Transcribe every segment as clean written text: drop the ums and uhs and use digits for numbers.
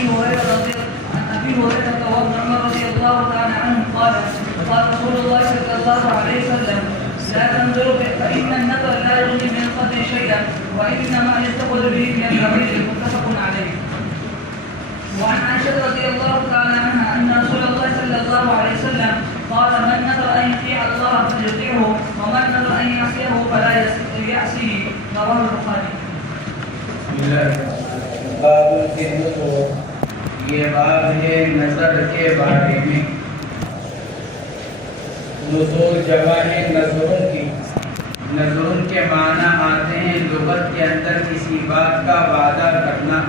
أبي هريرة وابن عمر رضي الله تعالى عنهم قال رسول الله صلى الله عليه وسلم لا تنظروا فإن النظر لا يغني من القدر شيئا وإنما يستقبل به من الغير. متفق عليه. وعن عائشة رضي الله تعالى عنها أن رسول الله صلى الله عليه وسلم قال من نظر أن يطيع الله فليطيعه ومن نظر أن يعصيه فلا يعصيه. رواه البخاري. بسم الله. باب النظر. یہ باب ہے نظر کے بارے میں. نظور جمع ہے نظروں کی. نظروں کے معنی آتے ہیں لغت کے اندر کسی بات کا وعدہ کرنا.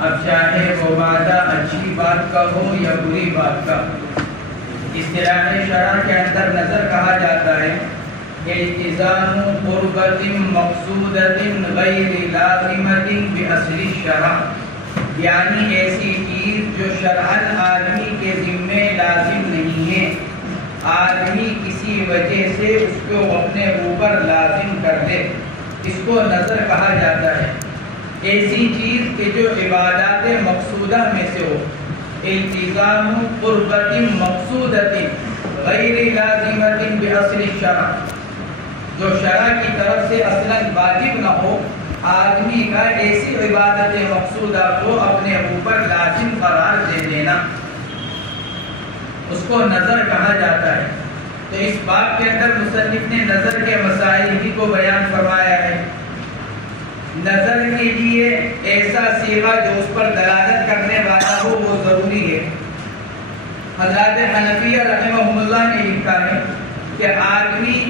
اب چاہے وہ وعدہ اچھی بات کا ہو یا بری بات کا. اصطلاح شرع کے اندر نظر کہا جاتا ہے التزام قربۃ مقصودۃ غیر لازمۃ باصل الشرع، یعنی ایسی چیز جو شرعاً آدمی کے ذمے لازم نہیں ہے، آدمی کسی وجہ سے اس کو اپنے اوپر لازم کر لے، اس کو نظر کہا جاتا ہے. ایسی چیز کہ جو عبادات مقصودہ میں سے ہو. التزام قربۃ مقصودۃ غیر لازمۃ باصل الشرع، جو شرع کی طرف سے اصلاً واجب نہ ہو، آدمی کا ایسی عبادت مقصودہ کو اپنے اوپر لازم قرار دے دینا، اس کو نظر کہا جاتا ہے. تو اس باب کے اندر مصنف نے نظر کے مسائل ہی کو بیان فرمایا ہے. نظر کے لیے ایسا صیغہ جو اس پر دلالت کرنے والا ہو وہ ضروری ہے. حضرات حنفیہ رحمہم اللہ نے لکھا ہے کہ آدمی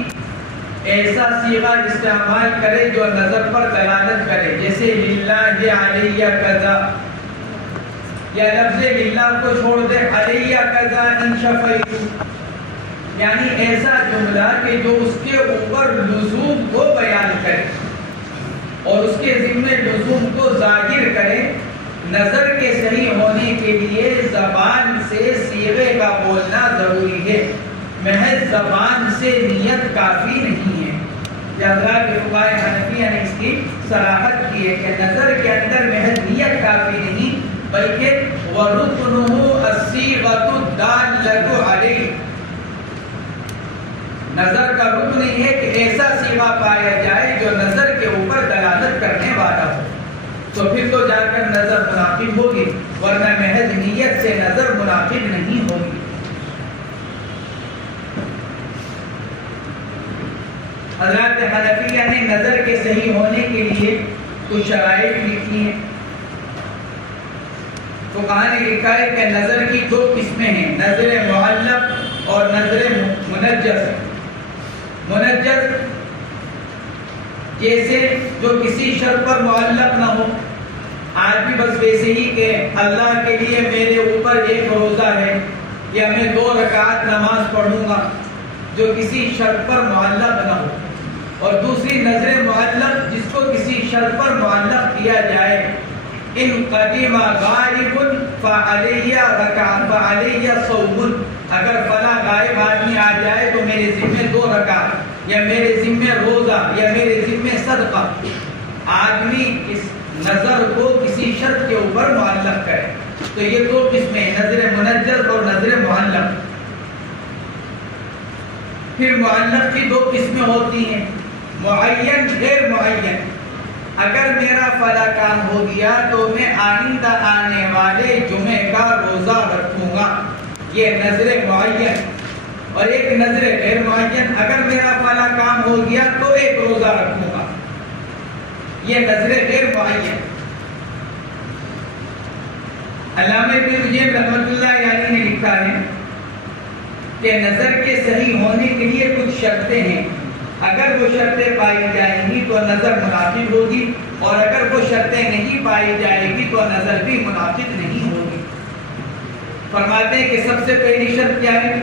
ایسا صیغہ استعمال کرے جو نظر پر دلالت کرے، جیسے للہ علیہ قضا، یا لفظ للہ کو چھوڑ دے علیہ قضا ان شفیت، یعنی ایسا جملہ کہ جو اس کے اوپر لزوم کو بیان کرے اور اس کے ذمے لزوم کو ظاہر کرے. نظر کے صحیح ہونے کے لیے زبان سے صیغے کا بولنا ضروری ہے، محض زبان سے نیت کافی نہیں ہے. حضرات فقہائے حنفیہ نے اس کی صراحت کی ہے کہ نظر کے اندر محض نیت کافی نہیں بلکہ وَرُكْنُهُ الصِّيغَةُ الدَّالَّةُ عَلَيْهِ، نظر کا رکن نہیں ہے کہ ایسا صیغہ پایا جائے جو نظر کے اوپر دلالت کرنے والا ہو، تو پھر تو جا کر نظر منعقد ہوگی، ورنہ محض نیت سے نظر منعقد نہیں ہوگی. حضرات حنفیہ نے نظر کے صحیح ہونے کے لیے کچھ شرائط لکھی ہیں. تو کہاں نے لکھا ہے کہ نظر کی دو قسمیں ہیں، نظر معلق اور نظر منجز. منجز جیسے جو کسی شرط پر معلق نہ ہو، آدمی بس ویسے ہی کہ اللہ کے لیے میرے اوپر ایک روزہ ہے یا میں 2 رکعت نماز پڑھوں گا، جو کسی شرط پر معلق نہ ہو. اور دوسری نظر معلق جس کو کسی شرط پر معلق کیا جائے، ان قدیم غائب فعلیہ رکعت فعلیہ صوم، اگر فلاں غائب آدمی آ جائے تو میرے ذمہ 2 رکعت یا میرے ذمہ روزہ یا میرے ذمہ صدقہ. آدمی اس نظر کو کسی شرط کے اوپر معلق کرے. تو یہ 2 قسمیں، نظر منجز اور نظر معلق. پھر معلق کی 2 قسمیں ہوتی ہیں، معین غیر معین. اگر میرا فلاں کام ہو گیا تو میں آئندہ آنے والے جمعے کا روزہ رکھوں گا، یہ نظر معین. اور ایک نظر غیر معین، اگر میرا فلاں کام ہو گیا تو 1 روزہ رکھوں گا، یہ نظر غیر معین. علامہ ابن رجب رحمۃ اللہ علیہ نے لکھا ہے کہ نظر کے صحیح ہونے کے لیے کچھ شرطیں ہیں، اگر وہ شرطیں پائی جائیں گی تو نظر منعقد ہوگی، اور اگر وہ شرطیں نہیں پائی جائے گی تو نظر بھی منعقد نہیں ہوگی. فرماتے ہیں کہ سب سے پہلی شرط کیا ہے؟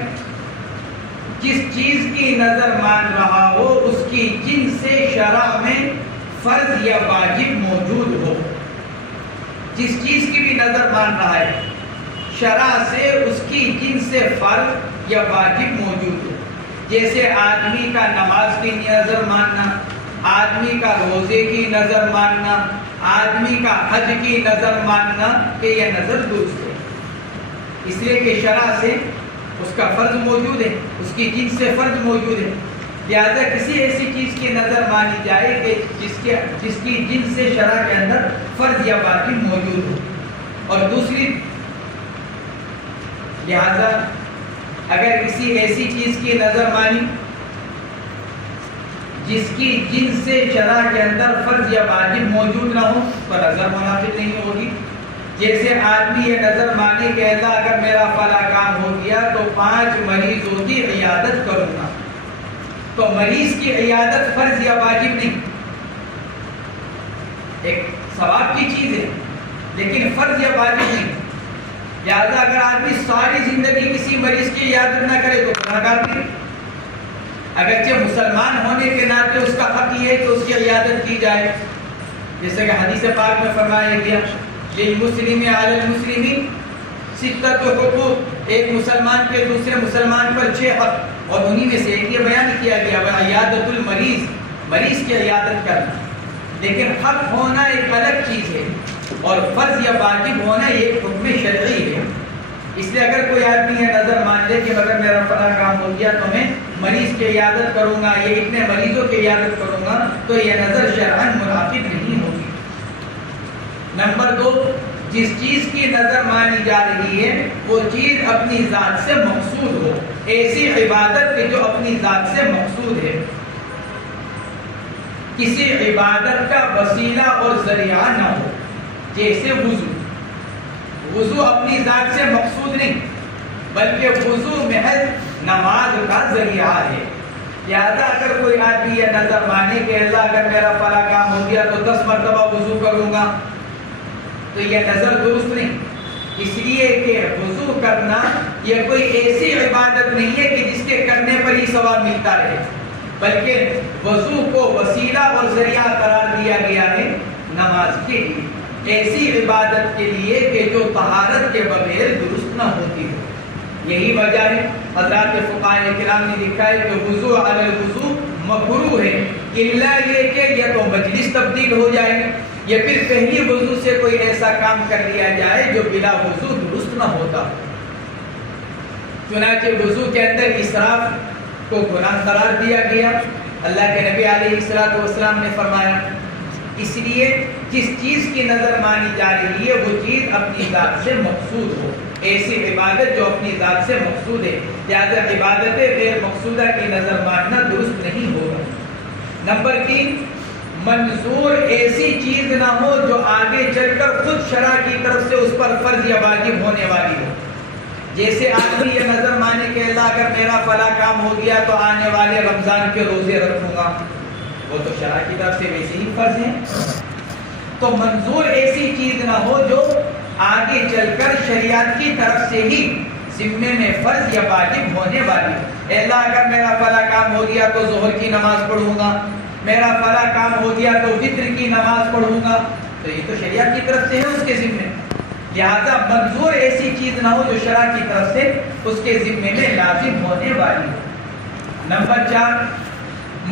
جس چیز کی نظر مان رہا ہو اس کی جن سے شرع میں فرض یا واجب موجود ہو. جس چیز کی بھی نظر مان رہا ہے شرع سے اس کی جن سے فرض یا واجب موجود ہو. جیسے آدمی کا نماز کی نظر ماننا، آدمی کا روزے کی نظر ماننا، آدمی کا حج کی نظر ماننا کہ یہ نظر درست ہے، اس لیے کہ شرع سے اس کا فرض موجود ہے، اس کی جنس سے فرض موجود ہے، لہذا کسی ایسی چیز کی نظر مانی جائے کہ جس کی جنس سے شرع کے اندر فرض یا واجب موجود ہو۔ اور دوسری، لہذا اگر کسی ایسی چیز کی نظر مانی جس کی جنس سے شرع کے اندر فرض یا واجب موجود نہ ہو تو نظر مناسب نہیں ہوگی۔ جیسے آدمی یہ نظر مانے کہ اللہ اگر میرا فلاں کام ہو گیا تو 5 مریضوں کی عیادت کروں گا، تو مریض کی عیادت فرض یا واجب نہیں، ایک ثواب کی چیز ہے لیکن فرض یا واجب نہیں، لہذا اگر آدمی ساری زندگی کسی مریض کی عیادت نہ کرے تو گناہگار نہیں، اگرچہ مسلمان ہونے کے ناطے اس کا حق یہ ہے کہ اس کی عیادت کی جائے، جیسے کہ حدیث پاک میں فرمایا گیا للمسلم علی المسلم 6 حقوق، ایک مسلمان کے دوسرے مسلمان پر 6 حق، اور انہی میں سے ایک یہ بیان کیا گیا وہ عیادت المریض، مریض کی عیادت کرنا، لیکن حق ہونا ایک الگ چیز ہے اور فرض یا واجب ہونا یہ ایک حکم شرعی ہے۔ اس لیے اگر کوئی آدمی یہ نظر مان لے کہ اگر میرا فلاں کام ہو گیا تو میں مریض کی عیادت کروں گا، یہ اتنے مریضوں کی عیادت کروں گا، تو یہ نظر شرعاً منعقد نہیں ہوگی۔ نمبر 2، جس چیز کی نظر مانی جا رہی ہے وہ چیز اپنی ذات سے مقصود ہو، ایسی عبادت کہ جو اپنی ذات سے مقصود ہے، کسی عبادت کا وسیلہ اور ذریعہ نہ ہو، جیسے وضو اپنی ذات سے مقصود نہیں بلکہ وضو محض نماز کا ذریعہ ہے، لہذا اگر کوئی آدمی یہ نظر مانے کہ اللہ اگر میرا فلاں کام ہو گیا تو 10 مرتبہ وضو کروں گا، تو یہ نظر درست نہیں، اس لیے کہ وضو کرنا یہ کوئی ایسی عبادت نہیں ہے کہ جس کے کرنے پر ہی ثواب ملتا رہے، بلکہ وضو کو وسیلہ اور ذریعہ قرار دیا گیا ہے نماز کے لیے، ایسی عبادت کے لیے کہ جو طہارت کے بغیر درست نہ ہوتی ہو۔ یہی وجہ ہے حضرات فقہاء کرام نے لکھا ہے کہ وضو علی الوضو مکروہ ہے، الا یہ کہ یا تو مجلس تبدیل ہو جائے یا پھر پہلی وضو سے کوئی ایسا کام کر لیا جائے جو بلا وضو درست نہ ہوتا۔ چنانچہ وضو کے اندر اسراف کو گناہ قرار دیا گیا، اللہ کے نبی علیہ السلام نے فرمایا، اس لیے جس چیز کی نظر مانی جا رہی ہے وہ چیز اپنی ذات سے مقصود ہو، ایسی عبادت جو اپنی ذات سے مقصود ہے، لہذا عبادت غیر مقصودہ کی نظر ماننا درست نہیں ہوگا۔ نمبر 3، منظور ایسی چیز نہ ہو جو آگے چل کر خود شرع کی طرف سے اس پر فرض یا واجب ہونے والی ہو، جیسے آدمی یہ نظر مانے کہ اللہ اگر میرا فلاں کام ہو گیا تو آنے والے رمضان کے روزے رکھوں گا، وہ تو شرع کی طرف سے ویسے ہی فرض ہیں، تو منظور ایسی چیز نہ ہو جو آگے چل کر شریعت کی طرف سے ہی ذمے میں فرض یا واجب ہونے والی ہے۔ اللہ اگر میرا فلاں کام ہو گیا تو ظہر کی نماز پڑھوں گا، میرا فلاں کام ہو گیا تو وتر کی نماز پڑھوں گا، تو یہ تو شریعت کی طرف سے ہے اس کے ذمے، لہذا منظور ایسی چیز نہ ہو جو شرع کی طرف سے اس کے ذمے میں لازم ہونے والی ہو۔ نمبر 4،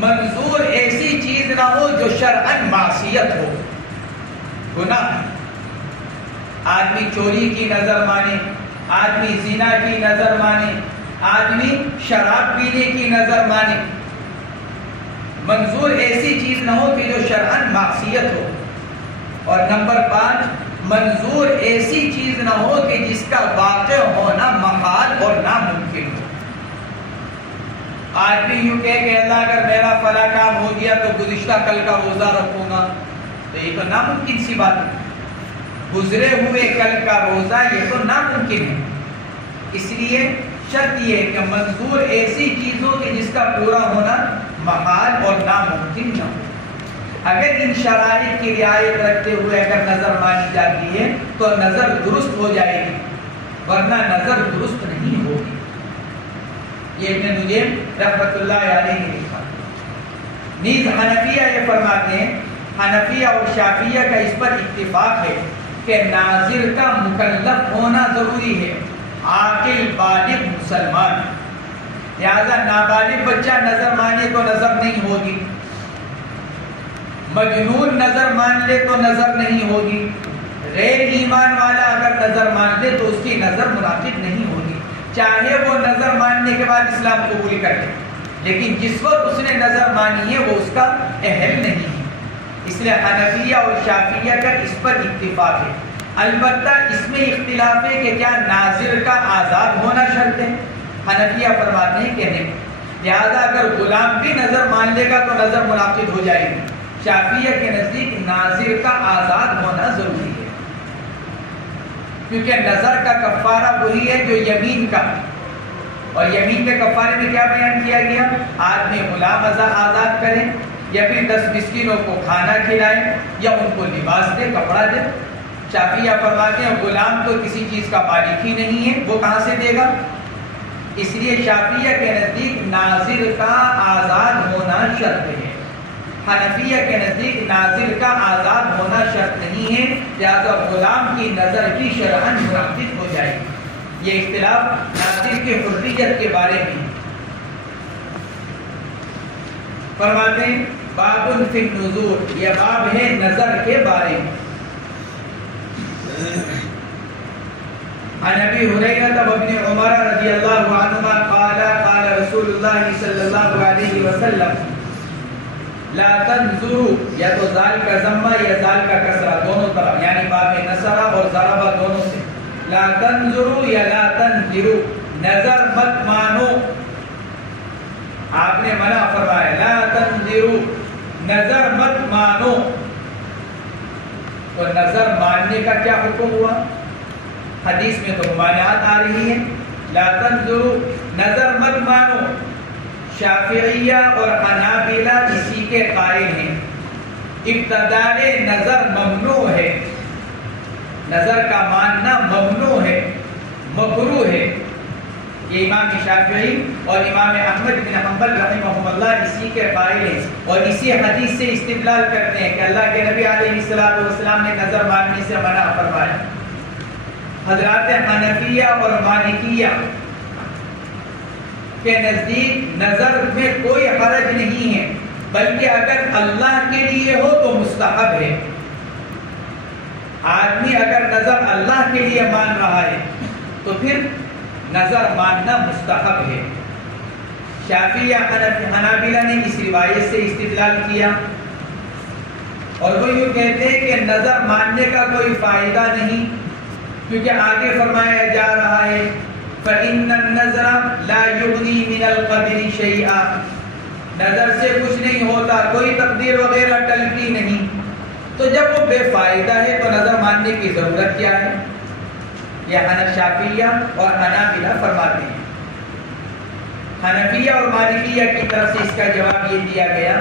منظور ایسی چیز نہ ہو جو شرعاً معصیت ہو، گناہ، آدمی چوری کی نظر مانے، آدمی زنا کی نظر مانے، آدمی شراب پینے کی نظر مانے، منظور ایسی چیز نہ ہو کہ جو شرعاً معصیت ہو۔ اور نمبر 5، منظور ایسی چیز نہ ہو کہ جس کا واقع ہونا محال اور ناممکن ہو۔ آدمی یوں کہے کہ اللہ اگر میرا فلاں کام ہو گیا تو گزشتہ کل کا روزہ رکھوں گا، تو یہ تو ناممکن سی بات ہے، گزرے ہوئے کل کا روزہ یہ تو ناممکن ہے، اس لیے شرط یہ ہے کہ منظور ایسی چیز ہو کہ جس کا پورا ہونا محال اور ناممکن نہ ہو۔ اگر ان شرائط کی رعایت رکھتے ہوئے اگر نظر مانی جاتی ہے تو نظر درست ہو جائے گی، ورنہ نظر درست نہیں ہوگی۔ یہ ابن نجیم رحمۃ اللہ علیہ نے لکھا۔ نیز حنفیہ یہ فرماتے ہیں، حنفیہ اور شافعیہ کا اس پر اتفاق ہے کہ ناظر کا مکلف ہونا ضروری ہے، عاقل بالغ مسلمان، لہذا نابالغ بچہ نظر مانے تو نظر نہیں ہوگی، مجنون نظر مان لے تو نظر نہیں ہوگی، غیر ایمان والا اگر نظر مان لے تو اس کی نظر منعقد نہیں ہوگی، چاہے وہ نظر ماننے کے بعد اسلام قبول کر لے، لیکن جس وقت اس نے نظر مانی ہے وہ اس کا اہل نہیں ہے۔ اس لیے حنفیہ اور شافعیہ کا اس پر اتفاق ہے۔ البتہ اس میں اختلاف ہے کہ کیا ناظر کا آزاد ہونا شرط ہے؟ حنفیہ فرماتے ہیں کہ نہیں، لہذا اگر غلام بھی نظر مان لے گا تو نظر منعقد ہو جائے گی۔ شافعیہ کے نزدیک ناظر کا آزاد ہونا ضروری ہے، کیونکہ نظر کا کفارہ وہی ہے جو یمین کا، اور یمین کے کفارے میں کیا بیان کیا گیا؟ آدمی غلام آزاد کرے، یا پھر 10 مسکینوں کو کھانا کھلائے، یا ان کو لباس دے، کپڑا دے۔ شافعیہ فرماتے ہیں غلام تو کسی چیز کا مالک ہی نہیں ہے، وہ کہاں سے دے گا؟ اس لیے شافعیہ کے نزدیک ناظر کا آزاد ہونا شرط ہے، حنفیہ کے نزدیک ناظر کا آزاد ہونا شرط نہیں ہے، لہذا غلام کی نظر بھی شرعاً منعقد ہو جائے گی۔ یہ اختلاف ناظر کی حریت کے بارے میں فرماتے ہیں۔ باب فی النذور، یہ باب ہے نظر کے بارے میں۔ عن ابی ہریرہ وابن عمر رضی اللہ عنہما قال قال رسول اللہ صلی اللہ علیہ وسلم لا تنظروا، یا تو زال کا ضمہ یا زال کا کسرہ دونوں طرف، یعنی باب نصرہ اور ضربہ دونوں سے۔ لا تنظروا یا لا تنظروا، نظر مت مانو، آپ نے منع فرمایا لا تنظروا، نظر مت مانو۔ تو نظر ماننے کا کیا حکم ہوا؟ حدیث میں تو ممانعت آ رہی ہے، لا تنظروا، نظر مت مانو۔ شافعیہ اور حنابلہ اسی کے قائل ہیں، ابتداء نظر ممنوع ہے، نظر کا ماننا ممنوع ہے، مکروہ ہے۔ یہ امام شافعی اور امام احمد بن حنبل رحمہ اللہ اسی کے قائل ہیں، اور اسی حدیث سے استدلال کرتے ہیں کہ اللہ کے نبی علیہ السلام نے نظر ماننے سے منع فرمایا۔ حضرات حنفیہ اور مالکیہ کے نزدیک نظر میں کوئی حرج نہیں ہے، بلکہ اگر اللہ کے لیے ہو تو مستحب ہے۔ آدمی اگر نظر اللہ کے لیے مان رہا ہے تو پھر نظر ماننا مستحب ہے۔ شافعیہ حنابلہ نے اس روایت سے استدلال کیا، اور وہ یوں کہتے ہیں کہ نظر ماننے کا کوئی فائدہ نہیں، کیونکہ آگے فرمایا جا رہا ہے فَإِنَّ النَّظْرَ لَا يُغْنِي مِنَ الْقَدْرِ شَيْئًا، نظر سے کچھ نہیں ہوتا، کوئی تقدیر وغیرہ ٹلتی نہیں۔ تو جب وہ بے فائدہ ہے تو نظر ماننے کی ضرورت کیا ہے؟ یہ شافعیہ اور حنابلہ فرماتے ہیں۔ حنفیہ اور مالکیہ کی طرف سے اس کا جواب یہ دیا گیا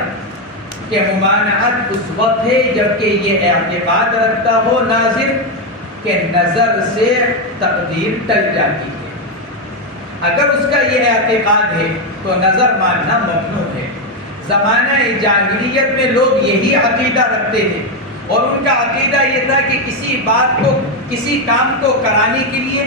کہ ممانعت اس وقت ہے جبکہ یہ اعتقاد رکھتا ہو ناظر کہ نظر سے تقدیر ٹل جاتی ہے۔ اگر اس کا یہ اعتقاد ہے تو نظر ماننا ممنوع ہے۔ زمانہ جاہلیت میں لوگ یہی عقیدہ رکھتے تھے، اور ان کا عقیدہ یہ تھا کہ کسی بات کو، کسی کام کو کرانے کے لیے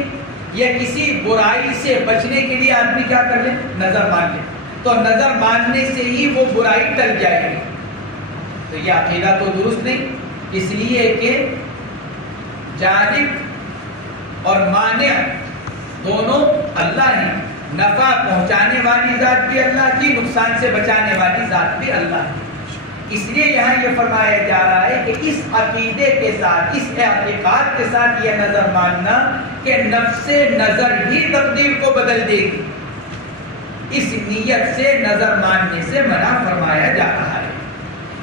یا کسی برائی سے بچنے کے لیے آدمی کیا کر لے؟ نظر مان لے، تو نظر ماننے سے ہی وہ برائی ٹل جائے گی۔ تو یہ عقیدہ تو درست نہیں، اس لیے کہ جالب اور مانع دونوں اللہ ہیں، نفع پہنچانے والی ذات بھی اللہ کی، نقصان سے بچانے والی ذات بھی اللہ کی۔ اس لیے یہاں یہ فرمایا جا رہا ہے کہ اس عقیدے کے ساتھ، اس اعتقاد کے ساتھ یہ نظر ماننا کہ نفس نظر ہی تقدیر کو بدل دے گی، اس نیت سے نظر ماننے سے منع فرمایا جا رہا ہے۔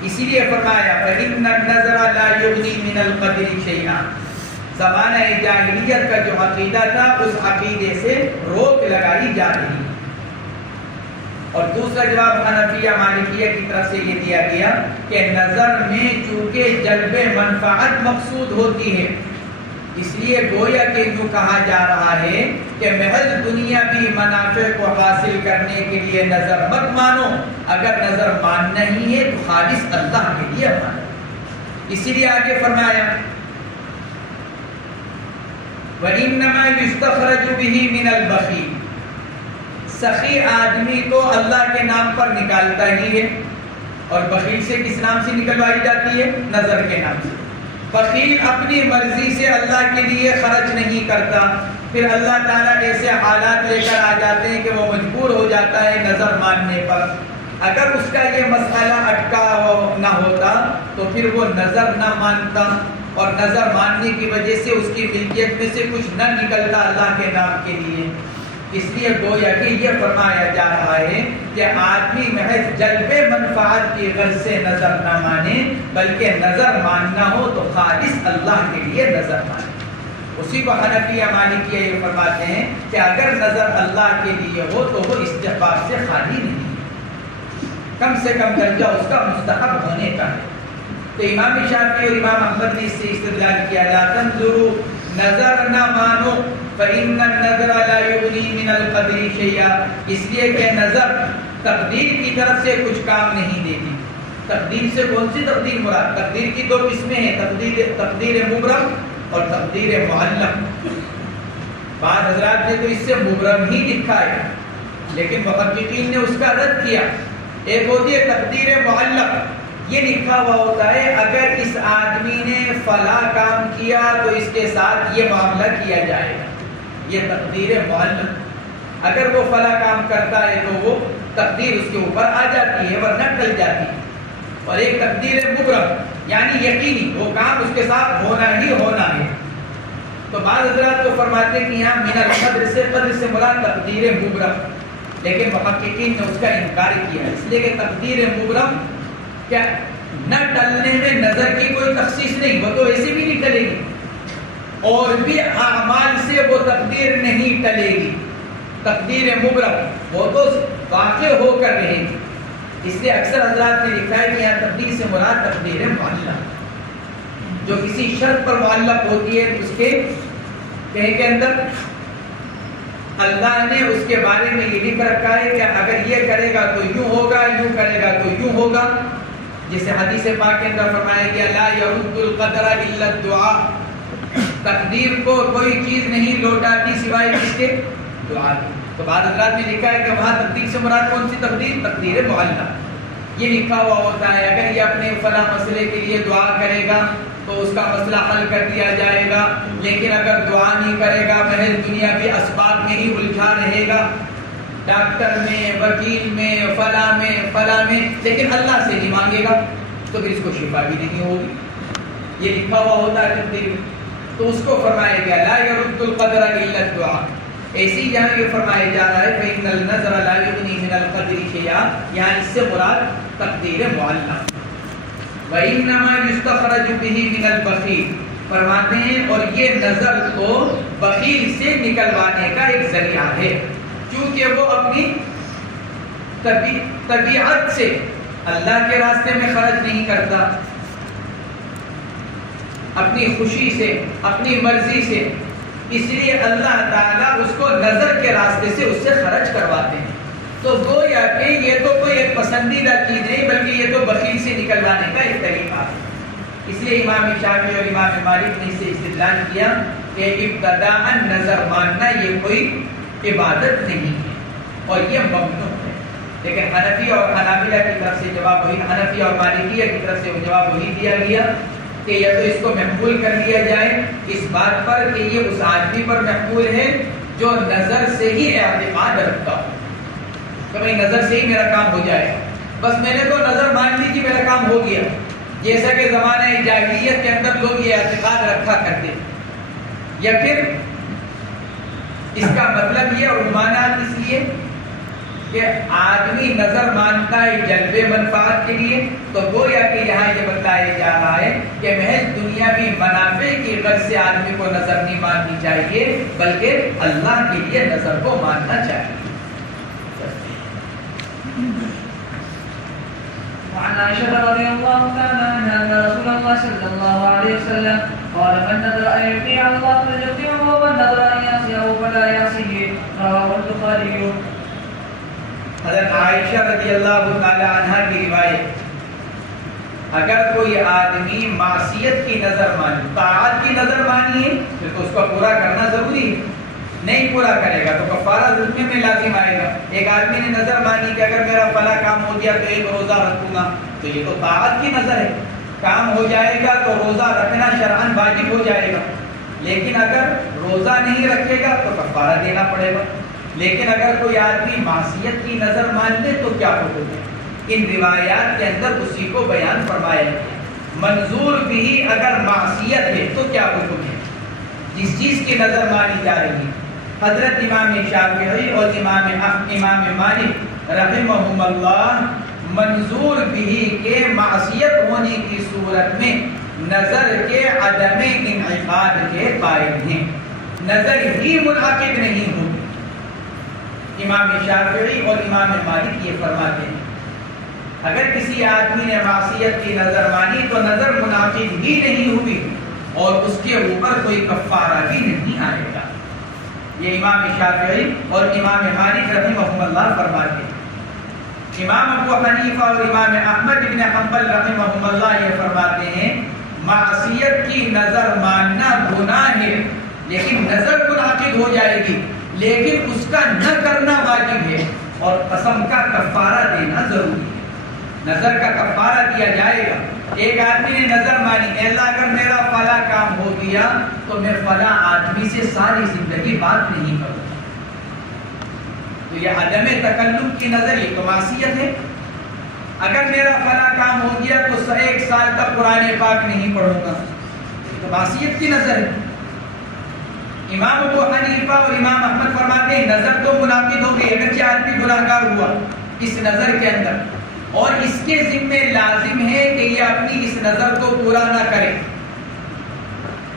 اسی لیے فرمایا فَإِنَّ النَّظْرَ لَا يُغْنِي مِنَ الْقَدْرِ شَيْئًا، زمانہ جاہلیت کا جو عقیدہ تھا اس عقیدے سے روک لگائی جا رہی ہے۔ اور دوسرا جواب حنفیہ مالکیہ کی طرف سے یہ دیا گیا کہ نظر میں چونکہ جلب منفعت مقصود ہوتی ہے، اس لیے گویا کہ یوں کہا جا رہا ہے کہ محض دنیاوی منافع کو حاصل کرنے کے لیے نظر مت مانو، اگر نظر ماننا ہی ہے تو خالص اللہ کے لیے مانو۔ اسی لیے آگے فرمایا وَإِنَّمَا يُسْتَخْرَجُ بِهِ مِنَ الْبَخِيلِ، سخی آدمی تو اللہ کے نام پر نکالتا ہی ہے، اور بخیل سے کس نام سے نکلوائی جاتی ہے؟ نظر کے نام سے۔ بخیل اپنی مرضی سے اللہ کے لیے خرچ نہیں کرتا، پھر اللہ تعالیٰ ایسے حالات لے کر آ جاتے ہیں کہ وہ مجبور ہو جاتا ہے نظر ماننے پر۔ اگر اس کا یہ مسئلہ اٹکا نہ ہوتا تو پھر وہ نظر نہ مانتا، اور نظر ماننے کی وجہ سے اس کی ملکیت میں سے کچھ نہ نکلتا اللہ کے نام کے لیے۔ اس لیے گویا کہ یہ فرمایا جا رہا ہے کہ آدمی محض جلب منفعت کی غرض سے نظر نہ مانے، بلکہ نظر ماننا ہو تو خالص اللہ کے لیے نظر مانے۔ اسی کو حنفیہ مالکیہ یہ فرماتے ہیں کہ اگر نظر اللہ کے لیے ہو تو وہ استحباب سے خالی نہیں ہے، کم سے کم درجہ اس کا مستحب ہونے کا ہے۔ تو امام شافعی اور امام احمد نے اس سے استدلال کیا، لا تنظروا، نظر نہ مانو، فإن النظر لا يغني من القدر شيئا، اس لیے کہ نظر تقدیر کی طرف سے کچھ کام نہیں دیتی۔ تقدیر سے کون سی تقدیر مراد؟ تقدیر کی دو قسمیں ہیں، تقدیر مبرم اور تقدیر معلق۔ بعض حضرات نے تو اس سے مبرم ہی لکھا ہے، لیکن محققین نے اس کا رد کیا۔ ایک ہوتی ہے تقدیر معلق، یہ لکھا ہوا ہوتا ہے اگر اس آدمی نے فلاں کام کیا تو اس کے ساتھ یہ معاملہ کیا جائے گا، یہ تقدیر معلق۔ اگر وہ فلاں کام کرتا ہے تو وہ تقدیر اس کے اوپر آ جاتی ہے ورنہ ٹل جاتی ہے۔ اور ایک تقدیر مبرم یعنی یقینی، وہ کام اس کے ساتھ ہونا ہی ہونا ہے۔ تو بعض حضرات تو فرماتے ہیں کہ یہاں من القدر سے قدر سے مراد تقدیر مبرم، لیکن محققین نے اس کا انکار کیا، اس لیے کہ تقدیر مبرم کیا نہ ٹلنے میں نظر کی کوئی تخصیص نہیں، وہ تو ایسے بھی نہیں ٹلے گی، اور بھی اعمال سے وہ تقدیر نہیں ٹلے گی۔ تقدیر مبرم وہ تو واقع ہو کر رہے گی، اس لیے اکثر حضرات نے لکھا ہے کہ یہاں تقدیر سے مراد تقدیر معلق، جو کسی شرط پر معلق ہوتی ہے، اس کے کہیں کے اندر اللہ نے اس کے بارے میں یہ لکھ رکھا ہے کہ اگر یہ کرے گا تو یوں ہوگا، یوں کرے گا تو یوں ہوگا۔ جسے حدیث پاک کے اندر فرمایا گیا لا يرد القدر الا الدعاء، تقدیر کو کوئی چیز نہیں لوٹاتی سوائے کس کے؟ دعا کی۔ تو بعض حضرات نے لکھا ہے کہ وہاں تقدیر سے مراد کون سی تقدیر؟ تقدیر معلق۔ یہ لکھا ہوا ہوتا ہے اگر یہ اپنے فلاں مسئلے کے لیے دعا کرے گا تو اس کا مسئلہ حل کر دیا جائے گا، لیکن اگر دعا نہیں کرے گا محض دنیاوی اسباب میں ہی الجھا رہے گا، ڈاکٹر میں، وکیل میں، فلاں میں، لیکن اللہ سے نہیں مانگے گا تو پھر اس کو شفا بھی نہیں ہوگی۔ یہ لکھا ہوا ہوتا ہے تقدیر میں، تو اس کو فرمایا گیا لا يرد القدر الا الدعاء۔ ایسی یہاں یہ فرمایا جا رہا ہے فإن النظر لا يغني من القدر شيئا، یہاں اس سے مراد تقدیر معلق۔ وإنما يستخرج به من البخيل، فرماتے ہیں اور یہ نظر کو بخیل سے نکلوانے کا ایک ذریعہ ہے، کیونکہ وہ اپنی طبیعت سے اللہ کے راستے میں خرچ نہیں کرتا، اپنی خوشی سے، اپنی مرضی سے، اس لیے اللہ تعالیٰ اس کو نظر کے راستے سے اس سے خرچ کرواتے ہیں۔ تو گویا کہ یہ تو کوئی ایک پسندیدہ چیز نہیں بلکہ یہ تو بخیل سے نکلوانے کا ایک طریقہ ہے۔ اس لیے امام شافعی اور امام مالک نے اس سے استدلال کیا کہ ابتداءً نظر ماننا یہ کوئی عبادت نہیں ہے اور یہ ممنوع ہے، لیکن حنفی اور حنابلہ کی طرف سے جواب وہی، حنفی اور مالکیہ کی طرف سے وہ جواب وہی دیا گیا کہ یا تو اس کو محمول کر لیا جائے اس بات پر کہ یہ اس آدمی پر محمول ہے جو نظر سے ہی اعتقاد رکھتا ہو کہ بھائی نظر سے ہی میرا کام ہو جائے، بس میں نے تو نظر مان لی کہ میرا کام ہو گیا، جیسا کہ زمانہ جاہلیت کے اندر لوگ یہ اعتقاد رکھا کرتے، یا پھر اس کا مطلب یہ اور عنوانات اس لیے کہ آدمی نظر مانتا ہے جلب منفعت کے لیے، تو گویا کہ یہاں یہ بتایا جا رہا ہے کہ محض دنیاوی منافع کی غرض سے آدمی کو نظر نہیں ماننی چاہیے بلکہ اللہ کے لیے نظر کو ماننا چاہیے۔ وعن عائشة رضي الله تعالى عنها أن رسول الله صلى الله عليه وسلم قال من نذر أن يطيع الله فليطيعه ومن نذر أن يعصيه فلا يعصيه، رواه البخاري۔ حضرت عائشہ رضی اللہ تعالی عنہ کی روایت، اگر کوئی آدمی معصیت کی نظر مانی، طاعت کی نظر مانی ہے پھر تو اس کو پورا کرنا ضروری ہے، نہیں پورا کرے گا تو کفارہ ذمے میں لازم آئے گا۔ ایک آدمی نے نظر مانی کہ اگر میرا فلاں کام ہو گیا تو ایک روزہ رکھوں گا، تو یہ تو طاعت کی نظر ہے، کام ہو جائے گا تو روزہ رکھنا شرعاً واجب ہو جائے گا، لیکن اگر روزہ نہیں رکھے گا تو کفارہ دینا پڑے گا۔ لیکن اگر کوئی آدمی معصیت کی نظر مان لے تو کیا حکم ہے؟ ان روایات کے اندر اسی کو بیان فرمایا ہے۔ منظور بھی اگر معصیت ہے تو کیا حکم ہے؟ جس چیز کی نظر مانی جا رہی ہے، حضرت امام شافعی اور امام مالک رحمہم اللہ منظور بھی کے معصیت ہونے کی صورت میں نظر کے عدم انعقاد کے قائل ہیں، نظر ہی منعقد نہیں ہوگی۔ امام شافعی اور امام مالک یہ فرماتے ہیں اگر کسی آدمی نے معصیت کی نظر مانی تو نظر منعقد ہی نہیں ہوئی اور اس کے اوپر کوئی کفارہ بھی نہیں آئے گا۔ یہ امام شافعی اور امام مالک رحمہم اللہ فرماتے ہیں۔ امام ابو حنیفہ اور امام احمد بن حنبل رحمہم اللہ یہ فرماتے ہیں معصیت کی نظر ماننا گناہ ہے، لیکن نظر منعقد ہو جائے گی، لیکن اس کا نہ کرنا واجب ہے اور قسم کا کفارہ دینا ضروری ہے۔ نظر کا کفارہ دیا جائے گا۔ ایک آدمی نے نظر مانی، اے اللہ اگر میرا فلاں کام ہو گیا تو میں فلاں آدمی سے ساری زندگی بات نہیں کروں گا، تو یہ عدم تکلم کی نظر، یہ تو معصیت ہے۔ اگر میرا فلاں کام ہو گیا تو 1 سال تک قرآن پاک نہیں پڑھوں گا، یہ تو معصیت کی نظر ہے۔ امام ابو حنیفہ اور امام احمد فرماتے ہیں نظر تو منعقد ہو گئی اگرچہ آدمی گناہگار ہوا اس نظر کے اندر، اور اس کے ذمے لازم ہے کہ یہ اپنی اس نظر کو پورا نہ کرے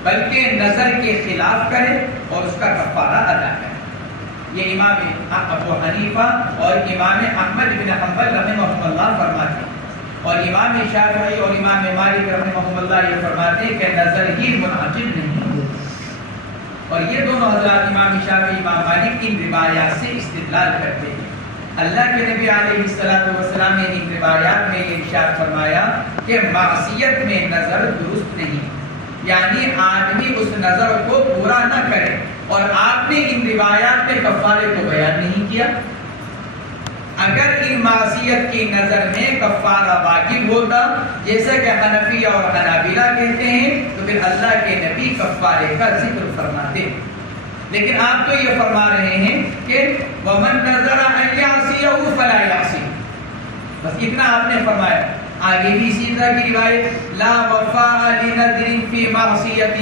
بلکہ نظر کے خلاف کرے اور اس کا کفارہ ادا کرے۔ یہ امام ابو حنیفہ اور امام احمد بن حنبل رحمہم اللہ فرماتے ہیں، اور امام شافعی اور امام مالک رحمہم اللہ یہ فرماتے ہیں کہ نظر ہی منعقد نہیں ہو۔ اور یہ دونوں حضرات امام شافعی امام مالک ان روایات سے استدلال کرتے ہیں۔ اللہ کے نبی علیہ السلام نے ان روایات میں یہ ارشاد فرمایا کہ معصیت میں نظر درست نہیں، یعنی آدمی اس نظر کو پورا نہ کرے، اور آپ نے ان روایات میں کفارے کو بیان نہیں کیا۔ اگر ان معصیت کی نظر میں کفارہ واجب ہوتا جیسا کہ حنفیہ اور حنابلہ کہتے ہیں تو پھر اللہ کے نبی کفارے کا ذکر فرماتے، لیکن آپ تو یہ فرما رہے ہیں کہ وَمَن نَّذَرَ أَن يَعْصِيَهُ فَلَا يَعْصِيهُ، بس اتنا آپ نے فرمایا۔ آگے بھی اسی طرح کی روایت لا وفاء لنذر فی معصیت،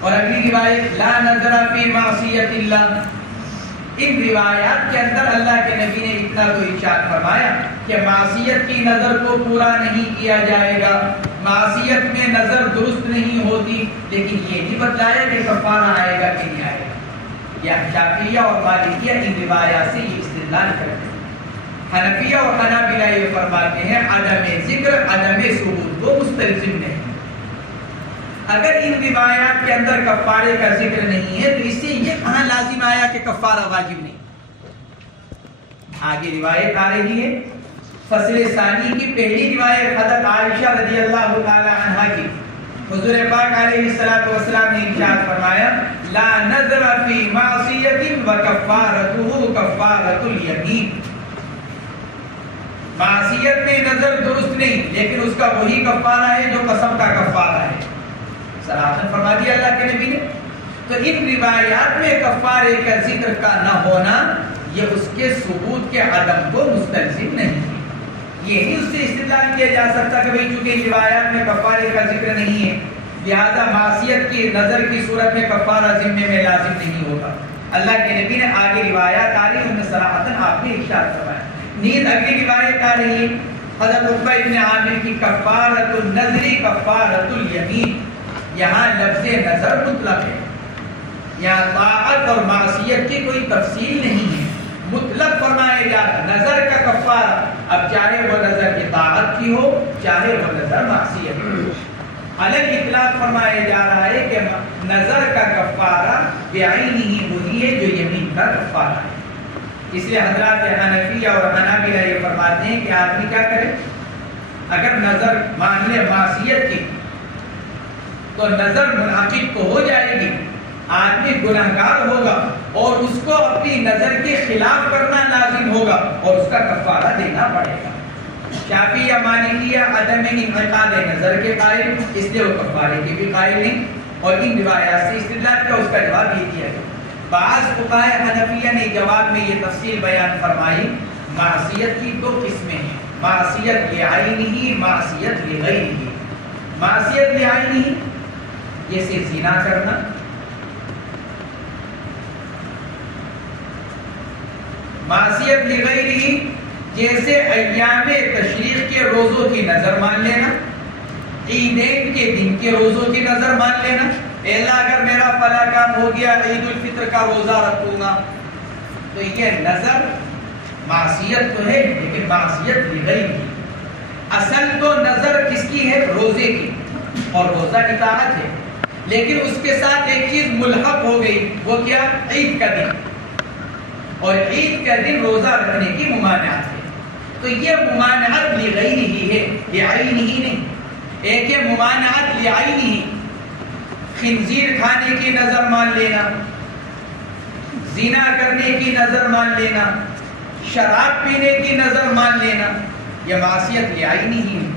اور اگلی روایت لا نذر فی معصیت اللہ۔ ان روایات کے اندر اللہ کے نبی نے اتنا تو ارشاد فرمایا کہ معصیت کی نظر کو پورا نہیں کیا جائے گا، معصیت میں نظر درست نہیں ہوتی، لیکن یہ نہیں بتایا کہ کفارہ آئے گا کہ نہیں آئے گا۔ یا شافعیہ اور مالکیہ ان روایات سے یہ استدلال کرتے ہیں۔ حنفیہ اور حنابلہ یہ فرماتے ہیں عدم ذکر عدم ثبوت کو مستلزم نہیں۔ اگر ان روایات کے اندر کفارے کا ذکر نہیں ہے تو اس سے یہ کہاں لازم آیا کہ کفارہ واجب نہیں؟ آگے روایت آ رہی ہے فصل ثانی کی پہلی روایت حضرت عائشہ رضی اللہ تعالی عنہا کی، حضور پاک علیہ السلام نے ارشاد فرمایا لا نذر فی معصیت وکفارتہ کفارۃ الیمین، معصیت میں نظر درست نہیں لیکن اس کا وہی کفارہ ہے جو قسم کا کفارہ ہے، صراحتاً فرما دیا اللہ کے نبی نے۔ تو ان روایات میں کفارے کا ذکر کا نہ ہونا یہ اس کے ثبوت کے عدم کو مستلزم نہیں ہے۔ یہ نہیں اس سے استدلال کیا جا سکتا کہ بھئی چونکہ روایات میں کفارے کا ذکر نہیں ہے لہذا معصیت کی نظر کی صورت میں کفارہ ذمے میں لازم نہیں ہوگا۔ اللہ کے نبی نے آگے روایات آ رہی ان میں صراحتاً آپ نے ارشاد فرمایا۔ نیز اگلی روایت آ رہی ہے حضرت عقبہ ابن عامر کی کفارۃ النذر کفارۃ الیمین، یہاں لفظ نظر مطلق ہے، یہاں طاعت اور معصیت کی کوئی تفصیل نہیں ہے، مطلق فرمایا جا رہا نظر کا کفارہ، اب چاہے وہ نظر کی طاعت کی ہو چاہے وہ نظر معصیت کی ہو، الگ اطلاق فرمایا جا رہا ہے کہ نظر کا کفارہ بعینہ ہی وہی ہے جو یمین کا کفارہ ہے۔ اس لیے حضرات حنفیہ اور حنابلہ یہ فرماتے ہیں کہ آدمی کیا کرے اگر نظر مان لے معصیت کی تو نظر منعقد تو ہو جائے گی، آدمی گناہگار ہوگا اور اس کو اپنی نظر کے خلاف کرنا لازم ہوگا اور اس کا کفارہ دینا پڑے گا۔ شافعیہ مالکیہ عدم انعقاد نظر کے قائل، اس لیے وہ کفارے کے بھی قائل نہیں، اور ان روایات سے استدلال کا اس کا جواب یہ دیا گیا۔ بعض فقہاء حنفیہ نے جواب میں یہ تفصیل بیان فرمائی، معصیت کی دو قسمیں ہیں، معصیت لعینہ، معصیت لغیرہ۔ معصیت لعینہ جیسے زنا کرنا، معصیت لغیرہ جیسے ایام تشریق کے روزوں کی نظر مان لینا، عیدین کے دن کے روزوں کی نظر مان لینا، اللہ اگر میرا فلاں کام ہو گیا عید الفطر کا روزہ رکھوں گا، تو یہ نظر معصیت تو ہے لیکن معصیت لغیرہ۔ اصل تو نظر کس کی ہے؟ روزے کی، اور روزہ اطاعت ہے، لیکن اس کے ساتھ ایک چیز ملحق ہو گئی، وہ کیا؟ عید کا دن، اور عید کا دن روزہ رکھنے کی ممانعت ہے، تو یہ ممانعت لغیرہ ہی ہے، لعینہ ہی نہیں۔ ایک ہے ممانعت لعینہ، خنزیر کھانے کی نظر مان لینا، زنا کرنے کی نظر مان لینا، شراب پینے کی نظر مان لینا، یہ معصیت لعینہ ہی ہے۔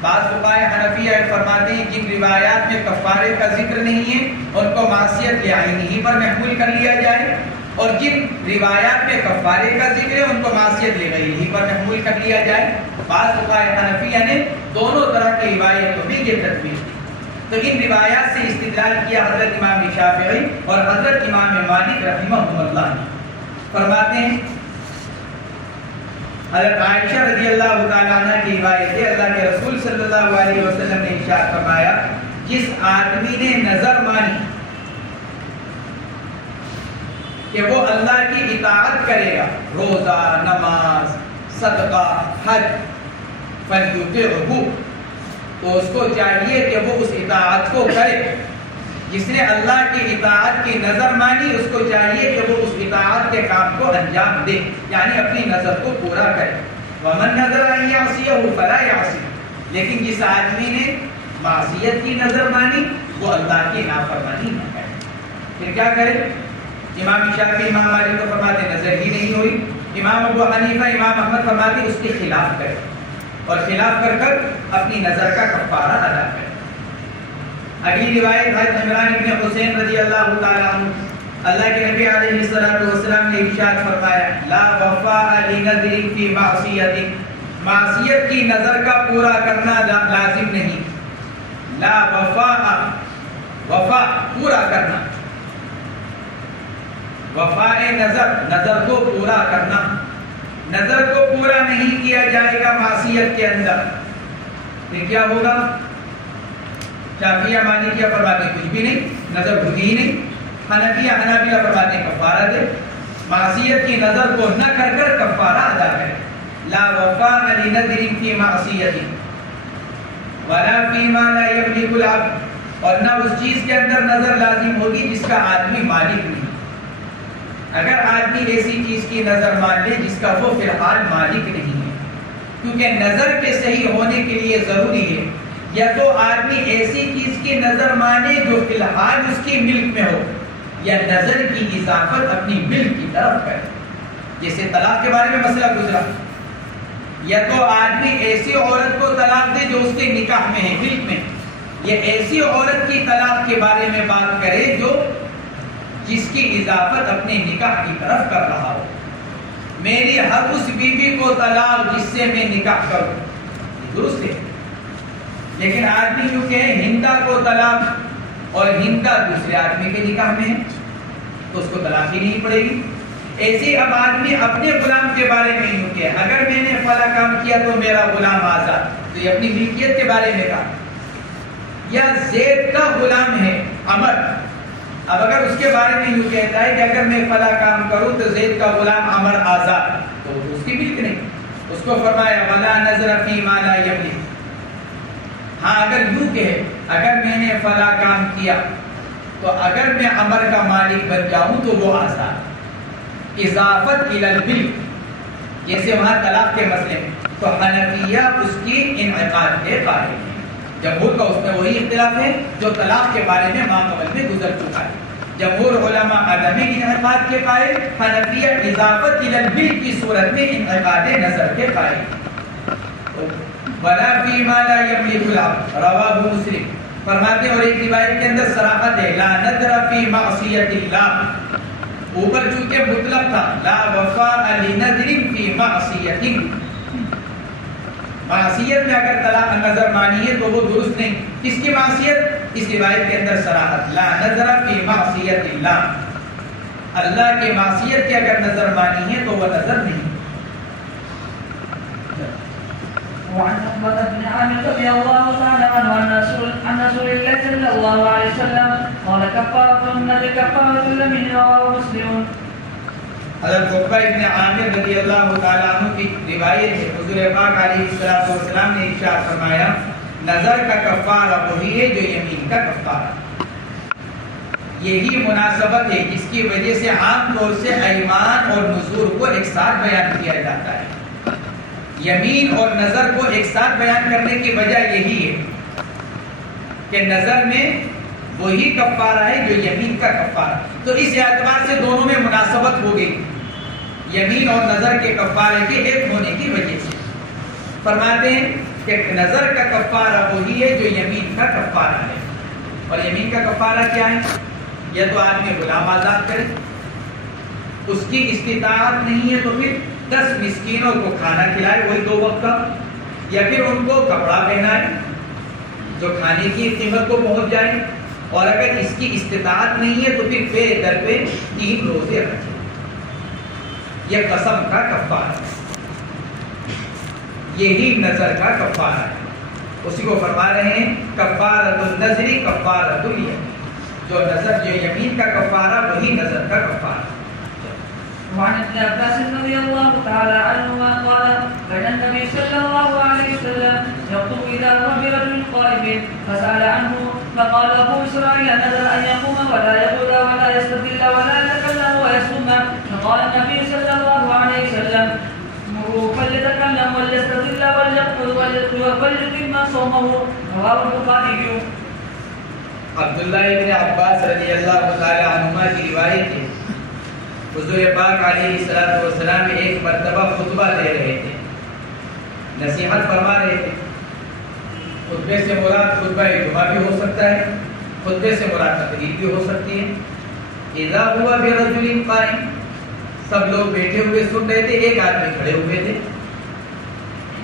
بعض فقہاء حنفیہ فرماتے ہیں جن روایات میں کفارے کا ذکر نہیں ہے ان کو معصیت لعینہ ہی پر محمول کر لیا جائے، اور جن روایات میں کفارے کا ذکر ہے ان کو معصیت لغیرہ ہی پر محمول کر لیا جائے۔ بعض فقہاء حنفیہ نے دونوں طرح کی روایتوں میں یہ تدبیر کی، تو ان روایات سے استدلال کیا حضرت امام شافعی اور حضرت امام مالک رحمہ اللہ نے۔ فرماتے ہیں حضرت عائشہ رضی اللہ تعالیٰ عنہ کی روایت ہے، اللہ کے رسول صلی اللہ علیہ وسلم نے ارشاد فرمایا، جس آدمی نے نظر مانی کہ وہ اللہ کی اطاعت کرے گا، روزہ، نماز، صدقہ، حج، فلیطعہ، تو اس کو چاہیے کہ وہ اس اطاعت کو کرے۔ جس نے اللہ کی اطاعت کی نظر مانی اس کو چاہیے کہ وہ اس اطاعت کے کام کو انجام دے، یعنی اپنی نظر کو پورا کرے۔ وَمَن نَظَرَ أَن يَعْصِيَهُ فَلَا يَعْصِيهُ، لیکن جس آدمی نے معصیت کی نظر مانی وہ اللہ کی نافرمانی نہ کرے، پھر کیا کرے؟ امام شافعی امام مالک کو فرماتے نظر ہی نہیں ہوئی، امام ابو حنیفہ امام احمد فرماتے اس کے خلاف کرے، اور خلاف کر کر اپنی نظر کا کفارہ ادا کرے۔ اگلی روایت حضرت عمران بن حسین رضی اللہ تعالیٰ عنہ، اللہ کے نبی علیہ السلام نے ارشاد فرمایا، لا وفاء لنذر فی معصیت، معصیت کی نظر کا پورا کرنا لازم نہیں، لا وفاء، وفا پورا کرنا، وفاء نظر، نظر کو پورا کرنا، نظر کو پورا نہیں کیا جائے گا معصیت کے اندر پھر کیا ہوگا؟ شافعیہ مالکیہ فرماتے کچھ بھی نہیں، نظر ہوگی ہی نہیں، حنفیہ حنابلہ فرماتے کفارہ دے، معصیت کی نظر کو نہ کر کر کفارہ ادا کرے۔ لا وفاء لنذر فی معصیت ولا فیما لا یملک العبد، اور نہ اس چیز کے اندر نظر لازم ہوگی جس کا آدمی مالک نہیں۔ اگر آدمی ایسی چیز کی نظر مان لے جس کا وہ فی الحال مالک نہیں ہے، کیونکہ نظر کے صحیح ہونے کے لیے ضروری ہے یا تو آدمی ایسی چیز کی نظر مانے جو فی الحال اس کی ملک میں ہو، یا نظر کی اضافت اپنی ملک کی طرف کرے، جیسے طلاق کے بارے میں مسئلہ گزرا، یا تو آدمی ایسی عورت کو طلاق دے جو اس کے نکاح میں ہے، ملک میں، یا ایسی عورت کی طلاق کے بارے میں بات کرے جو جس کی اضافت اپنے نکاح کی طرف کر رہا ہو۔ میری ہر اس بیوی کو طلاق جس سے میں نکاح کروں، درست ہے، لیکن آدمی یوں کہ ہندا کو طلاق اور ہندا دوسرے آدمی کے نکاح میں ہے تو اس کو طلاق ہی نہیں پڑے گی۔ ایسے اب آدمی اپنے غلام کے بارے میں یوں کہ اگر میں نے فلاں کام کیا تو میرا غلام آزاد، تو یہ اپنی ملکیت کے بارے میں کہا۔ یا زید کا غلام ہے عمر، اب اگر اس کے بارے میں یوں کہتا ہے کہ اگر میں فلاں کام کروں تو زید کا غلام عمر آزاد، تو اس کی ملک نہیں، اس کو فرمایا ولا نظر فی ما لا یملک۔ ہاں اگر یوں کہ اگر میں نے فلاں کام کیا تو اگر میں عمر کا مالک بن جاؤں تو وہ آزاد، اضافت الی الملک، جیسے وہاں طلاق کے مسئلے میں تو حنفیہ اس کی انعقاد کے قائل ہیں، جمہور کا اس میں وہی اختلاف ہے جو طلاق کے بارے میں ما قبل میں گزر چکا ہے۔ جمہور علماء عدم انعقاد کے قائل، حنفیہ اضافت الی الملک کی صورت میں انعقاد نظر کے قائل۔ ولا فيما لا يملك العبد رواہ مسلم فرماتے ہیں اور ایک روایت کے اندر صراحت ہے لا نذر فی معصیت اللہ اوپر چونکہ مطلق تھا لا وفاء لنذر فی معصیت معصیت میں اگر طلاق نظر مانی ہے تو وہ درست نہیں کس کی معصیت اس روایت کے اندر صراحت لا نذر فی معصیت اللہ اللہ کے معصیت کی اگر نظر مانی ہے تو وہ نظر نہیں وعن عقبة بن عامر رضي الله تعالى عنه عن رسول الله صلى الله عليه وسلم قال كفارة النذر كفارة اليمين رواه مسلم حضرت عقبہ ابن عامر رضی اللہ تعالیٰ عنہ کی روایت ہے حضور پاک علیہ السلام نے ارشاد فرمایا نظر کا کفارہ وہی ہے جو یمین کا کفارہ یہی مناسبت ہے جس کی وجہ سے عام طور سے ایمان اور نذور کو ایک ساتھ بیان کیا جاتا ہے یمین اور نظر کو ایک ساتھ بیان کرنے کی وجہ یہی ہے کہ نظر میں وہی کفارہ ہے جو یمین کا کفارہ تو اس اعتبار سے دونوں میں مناسبت ہو گئی یمین اور نظر کے کفارے کے ایک ہونے کی وجہ سے فرماتے ہیں کہ نظر کا کفارہ وہی ہے جو یمین کا کفارہ ہے اور یمین کا کفارہ کیا ہے یا تو آدمی غلام آزاد کرے اس کی استطاعت نہیں ہے تو پھر 10 مسکینوں کو کھانا کھلائے وہی 2 وقت کا یا پھر ان کو کپڑا پہنائے جو کھانے کی قیمت کو پہنچ جائے اور اگر اس کی استطاعت نہیں ہے تو پھر پے در پہ 3 روزے رکھے یہ قسم کا کفارہ ہے یہی نظر کا کفارہ ہے اسی کو فرما رہے ہیں کفارۃ النذر کفارۃ الیمین جو نظر جو یمین کا کفارہ وہی نظر کا کفارہ وعن ابن عباس رضي الله تعالى عنهما قال كان النبي صلى الله عليه وسلم يخطب إذا هو برجل قائم فسأل عنه فقال أبو إسرائيل نذر أن يقوم ولا يقول ولا يستدل ولا يتكلم ويصوم فقال النبي صلى الله عليه وسلم مروا فليتكلم وليستدل وليقول وليتم صومه رواه البخاري عبداللہ ابن عباس رضی اللہ تعالی عنہما کی روایت ہے حضور پاک علیہ السلام ایک مرتبہ خطبہ دے رہے تھے نصیحت فرما رہے تھے خطبے سے مراد خطبہ جمعہ بھی ہو سکتا ہے خطبے سے مراد تقریر بھی ہو سکتی ہے اذا ہوا برجل قائم سب لوگ بیٹھے ہوئے سن رہے تھے ایک آدمی کھڑے ہوئے تھے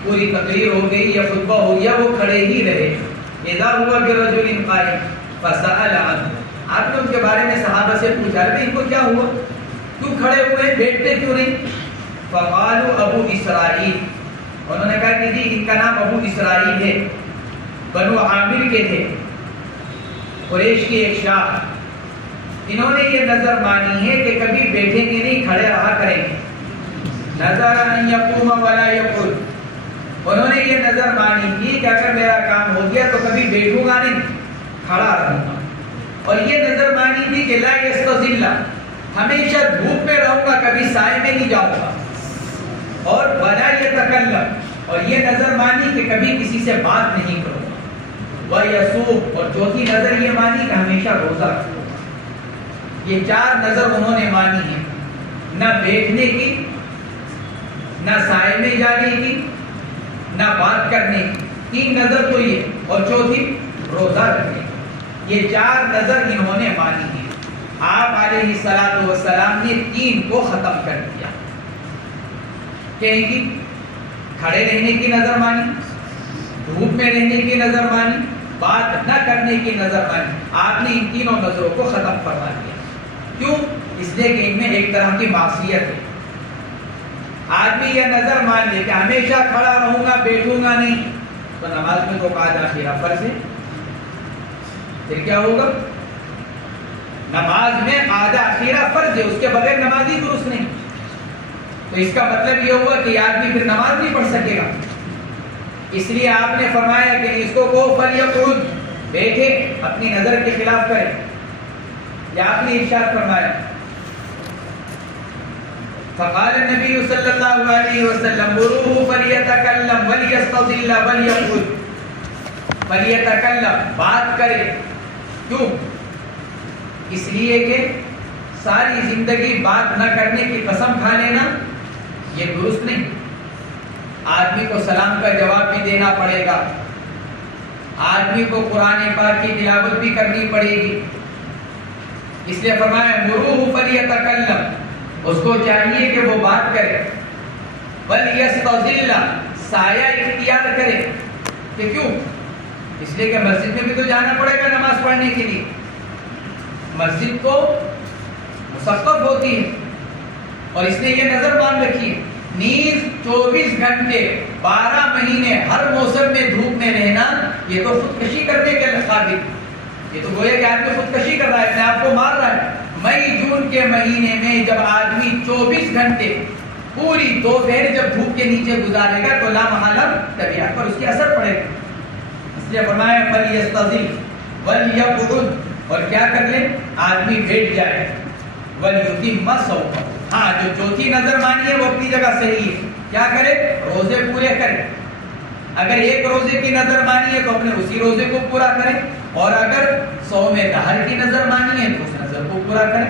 پوری تقریر ہو گئی یا خطبہ ہو گیا وہ کھڑے ہی رہے اذا ہوا برجل قائم فسأل عنه آپ نے ان کے بارے میں صحابہ سے پوچھا کہ ان کو کیا ہوا کیوں کھڑے ہوئے بیٹھتے کیوں نہیں فقالوا ابو اسرائیل انہوں نے کہا کہ جی ان کا نام ابو اسرائیل ہے بنو عامر کے تھے قریش کی ایک شاخ انہوں نے یہ نظر مانی ہے کہ کبھی بیٹھیں گے نہیں کھڑے رہا کریں گے نظر ان یقوم ولا یقعد انہوں نے یہ نظر مانی تھی کہ اگر میرا کام ہو گیا تو کبھی بیٹھوں گا نہیں کھڑا رہوں گا اور یہ نظر مانی تھی کہ لا یستظل ہمیشہ دھوپ میں رہوں گا کبھی سائے میں نہیں جاؤں گا اور ولا یتکلم اور یہ نظر مانی کہ کبھی کسی سے بات نہیں کروں گا ویصوم اور چوتھی نظر یہ مانی کہ ہمیشہ روزہ رکھوں گا یہ 4 نظر انہوں نے مانی ہے نہ بیٹھنے کی نہ سائے میں جانے کی نہ بات کرنے کی 3 نظر تو یہ اور چوتھی روزہ رکھنے کی یہ 4 نظر انہوں نے مانی ہے آپ علیہ السلام نے 3 کو ختم کر دیا کہیں کی کھڑے رہنے کی نظر مانی دھوپ میں رہنے کی نظر مانی بات نہ کرنے کی نظر مانی آپ نے ان 3 نظروں کو ختم فرما دیا کیوں اس لیے کہ ان میں ایک طرح کی معصیت ہے آدمی یہ نظر مان لے کہ ہمیشہ کھڑا رہوں گا بیٹھوں گا نہیں تو نماز میں تو قاعدہ خیرہ فرض ہے پھر کیا ہوگا نماز میں آدھا اخیرہ فرض ہے اس کے بغیر نماز ہی درست نہیں تو اس کا مطلب یہ ہوا کہ آدمی پھر نماز نہیں پڑھ سکے گا اس لیے آپ نے فرمایا کہ اس کو فلیقعد بیٹھے اپنی نظر کے خلاف کرے یا آپ نے ارشاد فرمایا فقال النبی صلی اللہ علیہ وسلم مروه فلیتکلم ولیستظل ولیقعد فلیتکلم بات کرے کیوں اس لیے کہ ساری زندگی بات نہ کرنے کی قسم کھا لینا یہ درست نہیں آدمی کو سلام کا جواب بھی دینا پڑے گا، آدمی کو قرآن پاک کی تلاوت بھی کرنی پڑے گی. اس لیے فرمایا مروہ فلیتکلم، اس کو چاہیے کہ وہ بات کرے. ولیستظل، سایہ اختیار کرے. کہ کیوں؟ اس لیے کہ مسجد میں بھی تو جانا پڑے گا نماز پڑھنے کے لیے. مسجد کو مسقف ہوتی ہے اور اس نے یہ نظر باندھ رکھی ہے نیز 24 گھنٹے 12 مہینے ہر موسم میں دھوپ میں رہنا، یہ تو خودکشی کرنے کے قابل. یہ تو گویا کہ آدمی خودکشی کر رہا ہے، اپنے آپ کو مار رہا ہے. مئی جون کے مہینے میں جب آدمی 24 گھنٹے پوری دوپہر جب دھوپ کے نیچے گزارے گا تو لا محالہ طبیعت پر اس کی اثر پڑے گا. اس لیے فرمایا فلیستظل ولیقعد، اور کیا کر لے؟ آدمی بیٹھ جائے. ولیتم صومہ، ہاں جو چوتھی نظر مانی ہے وہ اپنی جگہ صحیح ہے. کیا کرے؟ روزے پورے کرے. اگر ایک روزے کی نظر مانی ہے تو اپنے اسی روزے کو پورا کرے، اور اگر صوم دہر کی نظر مانی ہے تو اس نظر کو پورا کرے.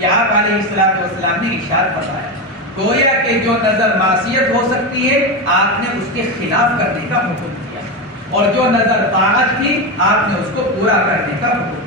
یہ آپ علیہ الصلوۃ والسلام نے ارشاد فرمایا گویا کہ جو نظر معصیت ہو سکتی ہے آپ نے اس کے خلاف کرنے کا حکم دیا، اور جو نظر طاعت تھی آپ نے اس کو پورا کرنے کا حکم دیا.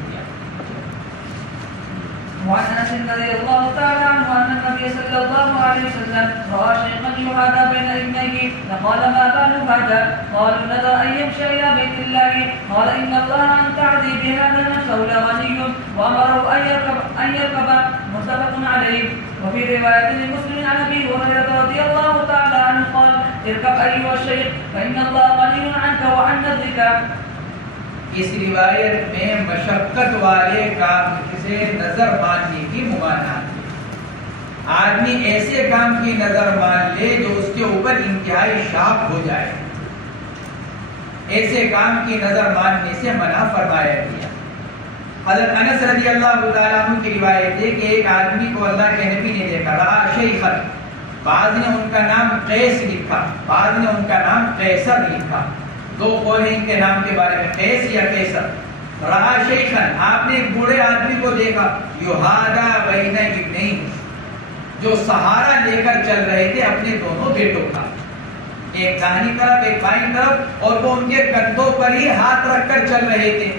وعن انس رضي الله تعالى عنه ان النبي صلى الله عليه وسلم راى شيخا يهادى بين ابنيه فقال ما بال هذا؟ قالوا نذر ان يمشي الى بيت الله. قال ان الله ان تعدي بهذا نفسه لغني وامره ان يركب. متفق عليه. وفي روايه لمسلم عن ابي هريره رضي الله تعالى عنه قال اركب ايها الشيخ فان الله غني عنك وعن نذرك. اس روایت میں مشقت والے کام سے نظر ماننے کی ممانعت ہے. آدمی ایسے کام کی نظر مان لے جو اس کے اوپر انتہائی شاق ہو جائے، ایسے کام کی نظر ماننے سے منع فرمایا گیا. حضرت انس رضی اللہ تعالیٰ عنہ کی روایت ہے کہ ایک آدمی کو اللہ کے نبی نے دیکھا، رہا شیخا، بعض نے ان کا نام قیس لکھا، بعض نے ان کا نام قیصر لکھا. دو قول ہیں ان کے نام کے بارے میں، قیس یا قیصر. رہا شیخن، آپ نے ایک بوڑھے آدمی کو دیکھا، یہادا بین ابنین، جو سہارا لے کر چل رہے تھے اپنے دونوں بیٹوں کا، ایک داہنی طرف ایک بائیں طرف، اور وہ ان کے کندھوں پر ہی ہاتھ رکھ کر چل رہے تھے.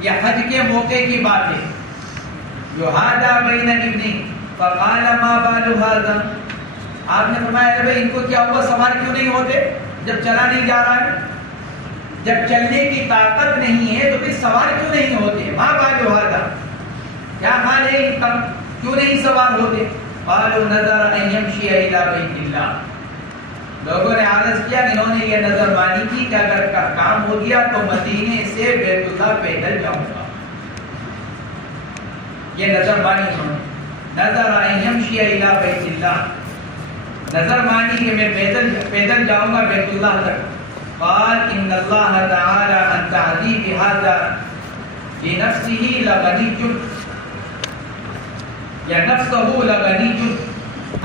یہ حج کے موقع کی بات ہے. یہادا بین ابنین فقال ما بال هذا، آپ نے فرمایا بھائی ان کو کیا ہوا، سوار کیوں نہیں ہوتے جب چلا نہیں جا رہا ہے؟ جب چلنے کی طاقت نہیں ہے تو پھر سوار کیوں نہیں ہوتے؟ ماں بال هذا، کیا حال ہے ان کا، کیوں نہیں سوار ہوتے؟ قالوا نذر ان يمشي الى بيت الله، لوگوں نے عرض کیا، انہوں نے یہ نظر مانی کی کہ اگر کام ہو گیا تو مدینے سے بیت اللہ پیدل جاؤں گا. یہ نظر مانی انہوں نے، نذر ان يمشي الى بيت الله، نظر مانی کہ میں پیدل جاؤں گا بیت اللہ تک. قال ان اللہ تعالی ان تعدی بهذا لنفسه لغنی، یا نفسه لغنی،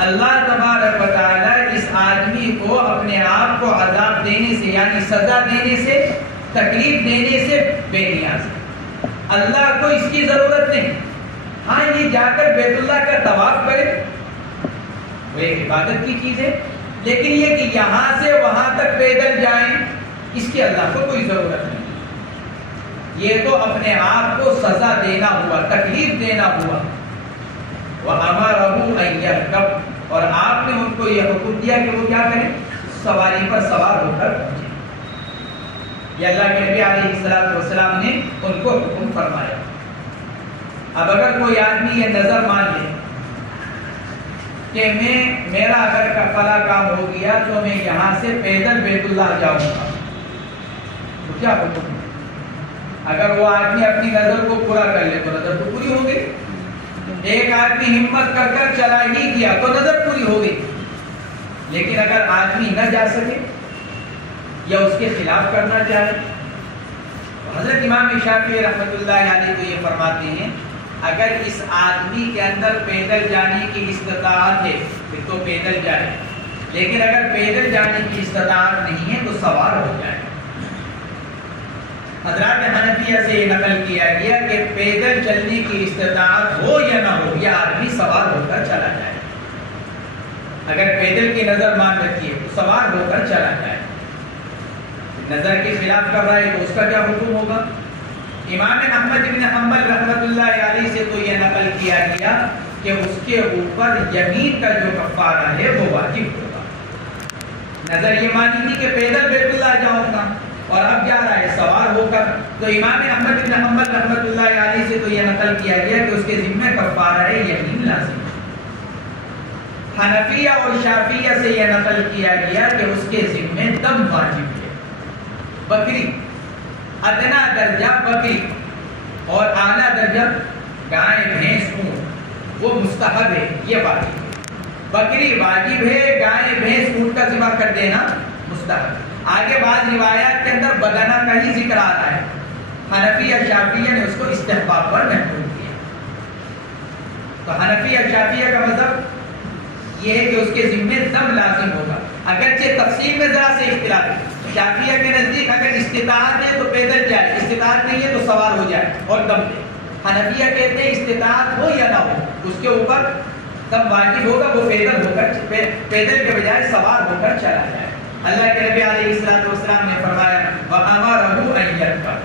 اللہ تبارک و تعالی اس آدمی کو اپنے آپ کو عذاب دینے سے، یعنی سزا دینے سے، تکلیف دینے سے بے نیاز ہے. اللہ کو اس کی ضرورت نہیں. ہاں یہ جا کر بیت اللہ کا طواف کرے وہ ایک عبادت کی چیز ہے، لیکن یہ کہ یہاں سے وہاں تک پیدل جائیں اس کی اللہ کو کوئی ضرورت نہیں. یہ تو اپنے آپ کو سزا دینا ہوا، تکلیف دینا ہوا. وَأَمَرَهُ أَن يَرْكَبْ، اور آپ نے ان کو یہ حکم دیا کہ وہ کیا کریں، سواری پر سوار ہو کر پہنچے. یہ اللہ کے نبی علیہ الصلوۃ والسلام نے ان کو حکم فرمایا. اب اگر کوئی آدمی یہ نظر مان لے کہ میرا اگر فلاں کام ہو گیا تو میں یہاں سے پیدل بیت اللہ جاؤں گا، تو کیا حکم ہے؟ اگر وہ آدمی اپنی نظر کو پورا کر لے تو نظر تو پوری ہو گئی. ایک آدمی ہمت کر کر چلا ہی گیا تو نظر پوری ہو گئی. لیکن اگر آدمی نہ جا سکے یا اس کے خلاف کرنا چاہے، حضرت امام شافعی رحمۃ اللہ علیہ تو یہ فرماتے ہیں اگر اس آدمی کے اندر پیدل جانے کی استطاعت ہے پھر تو پیدل جائے، لیکن اگر پیدل جانے کی استطاعت نہیں ہے تو سوار ہو جائے. حضرات حنفیہ سے یہ نقل کیا گیا کہ پیدل چلنے کی استطاعت ہو یا نہ ہو یہ آدمی سوار ہو کر چلا جائے. اگر پیدل کی نظر مان رکھی ہے تو سوار ہو کر چلا جائے. نظر کے خلاف کر رہا ہے تو اس کا کیا حکم ہوگا؟ امام احمد بن حنبل رحمۃ اللہ علیہ سے تو یہ نقل کیا گیا کہ اس کے اوپر یمین کا جو کفارہ ہے وہ واجب ہوگا. نظر یہ مانی تھی کہ پیدل بیت اللہ جاؤں گا اور اب جا رہا ہے سوار ہو کر, تو امام احمد بن حنبل رحمۃ اللہ علیہ سے تو یہ نقل کیا گیا کہ اس کے ذمہ کفارہ ہے یمین لازم. حنفیہ اور شافعیہ سے یہ نقل کیا گیا کہ اس کے ذمہ دم واجب ہے. بکری ادنا درجہ بکری اور اعلیٰ درجہ گائے بھینس اونٹ وہ مستحب ہے, یہ واجب ہے. بکری واجب ہے, گائے بھینس اونٹ کا ذبح کر دینا مستحب. آگے بعض روایات کے اندر بدنہ کا ہی ذکر آ رہا ہے. حنفیہ شافعیہ نے اس کو استحباب پر محکوم کیا. تو حنفیہ شافعیہ کا مذہب یہ ہے کہ اس کے ذمہ دم لازم ہوگا. اگرچہ تفصیل میں ذرا سے اختلاف ہے. شافعیہ کے نزدیک اگر استطاعت ہے تو پیدل جائے, استطاعت نہیں ہے تو سوار ہو جائے اور دم دے. حنفیہ کہتے ہیں استطاعت ہو یا نہ ہو اس کے اوپر دم واجب ہوگا, وہ پیدل ہو کر پیدل کے بجائے سوار ہو کر چلا جائے. اللہ کے نبی علیہ الصلوۃ والسلام نے فرمایا وَأَمَرَهُ أَن يَرْكَبَ.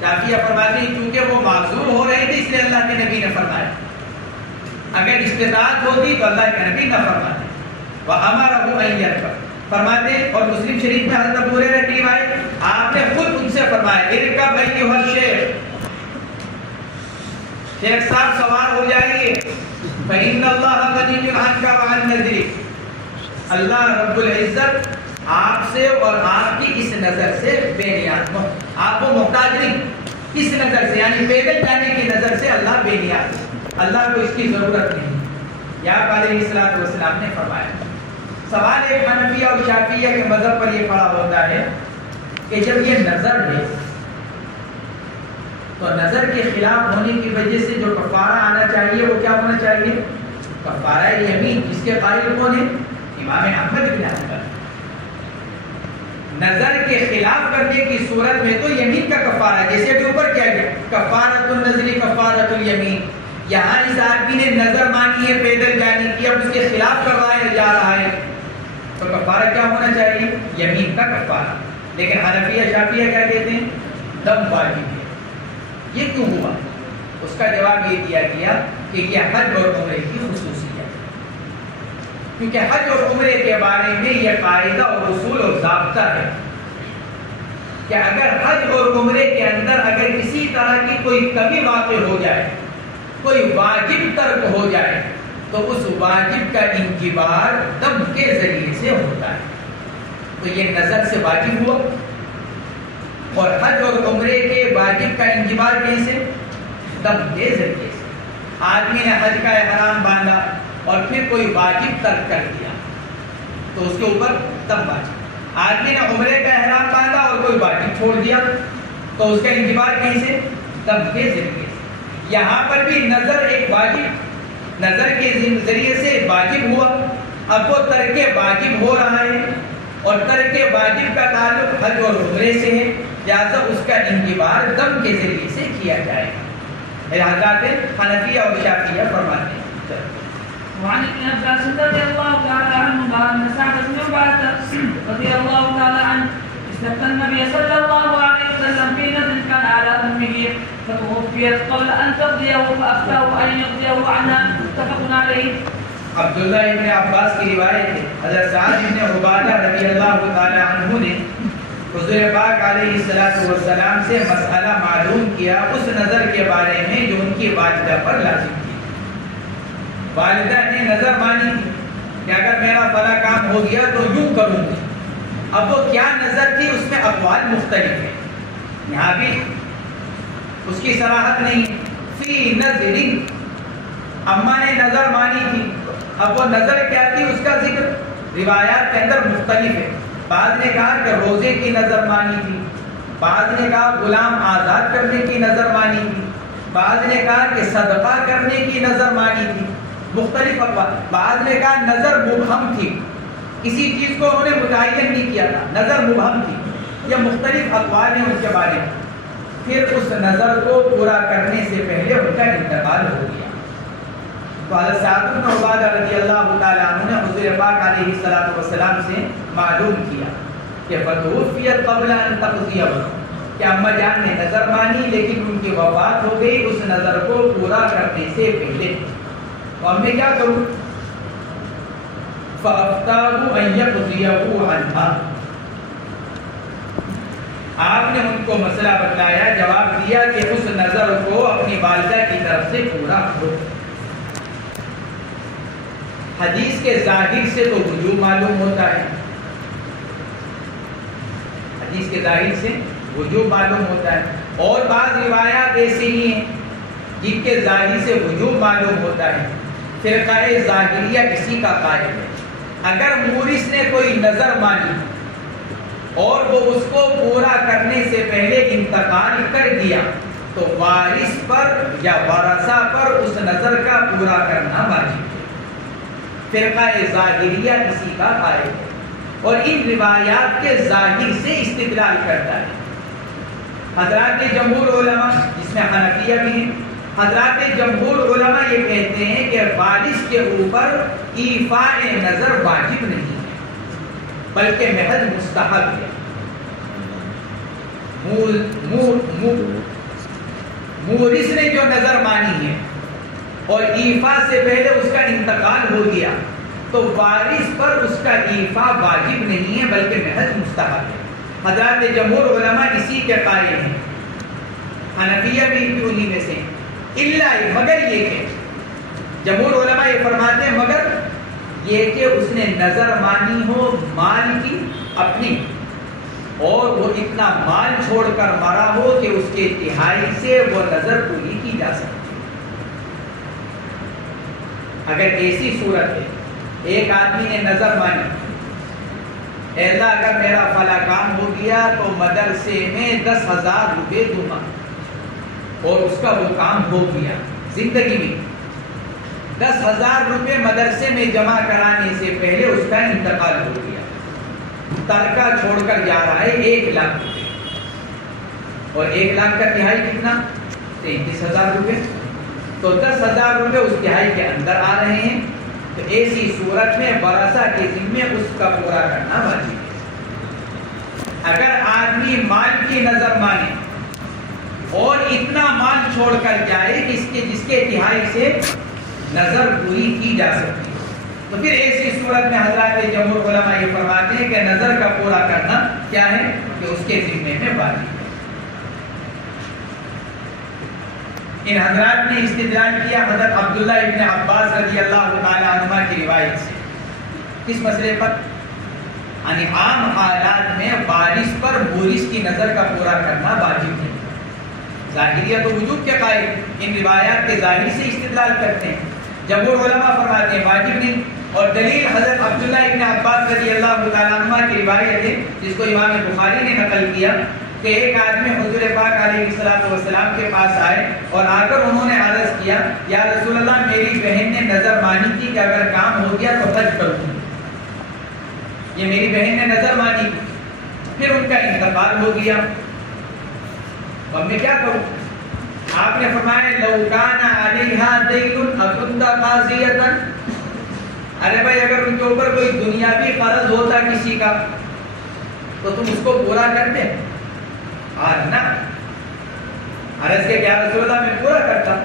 شافعیہ فرماتے ہیں کیونکہ وہ معذور ہو رہے تھے اس لیے اللہ کے نبی نے فرمایا. اگر استطاعت ہوتی تو اللہ کے نبی نہ فرماتے. وَأَمَرَهُ أَن يَرْكَبَ فرماتے ہیں. اور مسلم شریف میں حضرت ابو ہریرہ کی روایت آپ نے خود ان سے فرمایا ارکب ایھا الشیخ, شیخ صاحب سوار ہو جائیے. فإن اللہ غنی عنک وعن نذرک, اللہ رب العزت آپ سے اور آپ کی اس نظر سے بے نیاز, آپ کو محتاج نہیں. اس نظر سے یعنی پیدل جانے کی نظر سے اللہ بے نیاز, اللہ کو اس کی ضرورت نہیں. یا علیہ الصلوۃ والسلام نے فرمایا. سوال ایک حنفیہ اور شافعیہ کے مذہب پر یہ کھڑا ہوتا ہے کہ جب یہ نظر ہے تو نظر کے خلاف ہونے کی وجہ سے جو کفارہ آنا چاہیے وہ کیا ہونا چاہیے؟ کفارہ یمین. جس کے قائل کون ہے؟ امام احمد بن حنبل. نظر کے خلاف کرنے کی صورت میں تو یمین کا کفارہ ہے, جیسے ابھی اوپر کیا گیا کفارۃ النذر کفارۃ الیمین. یہاں اس آدمی نے نظر مانی ہے پیدل جانے کی, اب اس کے خلاف کر رہا ہے, جا رہا ہے, تو کفارہ کیا ہونا چاہیے؟ یمین کا کفارہ. لیکن حنفیہ شافعیہ کیا کہتے ہیں؟ دم واجب ہے. یہ کیوں ہوا؟ اس کا جواب یہ دیا گیا کہ یہ حج اور عمرے کی خصوصیت ہے, کیونکہ حج اور عمرے کے بارے میں یہ قاعدہ اور اصول اور ضابطہ ہے کہ اگر حج اور عمرے کے اندر اگر کسی طرح کی کوئی کمی واقع ہو جائے, کوئی واجب ترک ہو جائے, تو اس واجب کا انجبار دم کے ذریعے سے ہوتا ہے. تو یہ نظر سے واجب ہوا, اور حج اور عمرے کے واجب کا انجبار کیسے؟ دم کے ذریعے سے. آدمی نے حج کا احرام باندھا اور پھر کوئی واجب ترک کر دیا تو اس کے اوپر دم واجب. آدمی نے عمرے کا احرام باندھا اور کوئی واجب چھوڑ دیا تو اس کا انجبار کیسے؟ دم کے ذریعے سے. یہاں پر بھی نظر ایک واجب, نظر کے ذریعے سے واجب ہوا, اب وہ ترک واجب ہو رہا ہے اور ترک واجب کا تعلق حج اور عمرے سے ہے, لہٰذا اس کا انجبار دم کے ذریعے سے کیا جائے گا. حضرات حنفیہ اور شافعیہ فرماتے ہیں. وعن ابن عباس رضي الله تعالى عنهما أن سعد بن عبادة رضي الله تعالى عنه استفتى النبي صلى الله عليه وسلم في نذر كان على أمه فتوفيت قبل أن تقضيه فأفتاه أن يقضيه عنها متفق عليه. عبداللہ ابن عباس کی روایت ہے, حضرت سعد بن عبادہ رضی اللہ تعالی عنہ نے حضور پاک علیہ السلام سے مسئلہ معلوم کیا اس نظر کے بارے میں جو ان کی والدہ پر لازم تھی. والدہ نے نظر مانی تھی کہ اگر میرا فلاں کام ہو گیا تو یوں کروں گی. اب وہ کیا نظر تھی اس میں اقوال مختلف ہیں, یہاں بھی اس کی صراحت نہیں. فی نظر, اماں نے نظر مانی تھی, اب وہ نظر کیا تھی اس کا ذکر روایات کے اندر مختلف ہے. بعض نے کہا کہ روزے کی نظر مانی تھی, بعض نے کہا غلام آزاد کرنے کی نظر مانی تھی, بعض نے کہا کہ صدقہ کرنے کی نظر مانی تھی. مختلف اقوال. بعض نے کہا نظر مبہم تھی, کسی چیز کو انہوں نے متعین نہیں کیا تھا, نظر مبہم تھی. یہ مختلف اقوال ہیں ان کے بارے میں. پھر اس نظر کو پورا کرنے سے پہلے ان کا انتقال ہو گیا. تو حضرت سعد بن عبادہ رضی اللہ تعالیٰ عنہ نے حضور پاک علیہ الصلوۃ والسلام سے معلوم کیا کہ فتوفیت قبل ان تقضی کہ اما جان نے نظر مانی لیکن ان کی وفات ہو گئی اس نظر کو پورا کرنے سے پہلے. تو اب میں کیا کروں؟ فَأَفْتَاهُ أَن يَقْضِيَهُ عَنْهَا. آپ نے ان کو مسئلہ بتلایا، جواب دیا کہ اس نظر کو اپنی والدہ کی طرف سے پورا کرو. حدیث کے ظاہر سے تو وجوب معلوم ہوتا ہے، حدیث کے ظاہر سے وجوب معلوم ہوتا ہے، اور بعض روایات ایسی ہی ہیں جن کے ظاہر سے وجوب معلوم ہوتا ہے. فرقہ ظاہریہ کسی کا قائل ہے. اگر مورث نے کوئی نظر مانی اور وہ اس کو پورا کرنے سے پہلے انتقال کر دیا تو وارث پر یا ورثہ پر اس نظر کا پورا کرنا واجب ہے. فرقہ ظاہریہ کسی کا قائل ہے اور ان روایات کے ظاہر سے استدلال کرتا ہے. حضرات جمہور علماء جس میں حنفیہ بھی ہیں، حضرات جمہور علماء یہ کہتے ہیں کہ وارث کے اوپر ایفاء نظر واجب نہیں ہے بلکہ محض مستحب ہے. مورث نے جو نظر مانی ہے اور ایفا سے پہلے اس کا انتقال ہو گیا تو وارث پر اس کا ایفا واجب نہیں ہے بلکہ محض مستحب ہے. حضرات جمہور علماء اسی کے قائل ہیں، حنفیہ بھی انہی میں سے. مگر یہ کہ جمہور علماء یہ فرماتے ہیں مگر یہ کہ اس نے نظر مانی ہو مال کی اپنی اور وہ اتنا مال چھوڑ کر مرا ہو کہ اس کے تہائی سے وہ نظر پوری کی جا سکتی. اگر ایسی صورت ہے ایک آدمی نے نظر مانی، اے اللہ اگر میرا فلاں کام ہو گیا تو مدرسے میں 10,000 روپے دوں گا، اور اس کا وہ کام ہو گیا. زندگی میں 10,000 روپے مدرسے میں جمع کرانے سے پہلے اس کا انتقال ہو گیا. ترکہ چھوڑ کر جا رہا ہے 1 لاکھ روپے، اور 1 لاکھ کا تہائی کتنا؟ 33,000 روپے. تو 10,000 روپے اس تہائی کے اندر آ رہے ہیں. تو ایسی صورت میں ورثہ کے ذمے اس کا پورا کرنا واجب ہے. اگر آدمی مال کی نظر مانے اور اتنا مال چھوڑ کر جائے جس کے تہائی سے نظر پوری کی جا سکتی ہے تو پھر ایسی صورت میں حضرات جمہور علماء یہ فرماتے ہیں کہ نظر کا پورا کرنا کیا ہے کہ اس کے ذمے میں واجب ہے. ان حضرات نے استدلال کیا حضرت عبداللہ ابن عباس رضی اللہ تعالی عنہ کی روایت سے. کس مسئلے پر؟ یعنی عام حالات میں وارث پر مورث کی نظر کا پورا کرنا واجب ہے. ظاہریہ تو وجوب کے قائل ان روایات کے ظاہر سے استدلال کرتے ہیں. جمہور علماء فرماتے ہیں واجب نہیں، اور دلیل حضرت عبداللہ ابن عباس رضی اللہ تعالیٰ عنہ کی روایت ہے جس کو امام بخاری نے نقل کیا کہ ایک آدمی حضور پاک علیہ الصلوۃ والسلام کے پاس آئے اور آ کر انہوں نے عرض کیا یا رسول اللہ میری بہن نے نظر مانی تھی کہ اگر کام ہو گیا تو حج کروں. یہ میری بہن نے نظر مانی، پھر ان کا انتقال ہو گیا، اب میں کیا کروں؟ آپ نے فرمایا لو کان علیہا دین اکنت قاضیۃ. ارے بھائی اگر ان کے اوپر کوئی دنیاوی قرض ہوتا کسی کا تو تم اس کو پورا کرتے؟ نا عرض کے کیا رسول اللہ میں پورا کرتا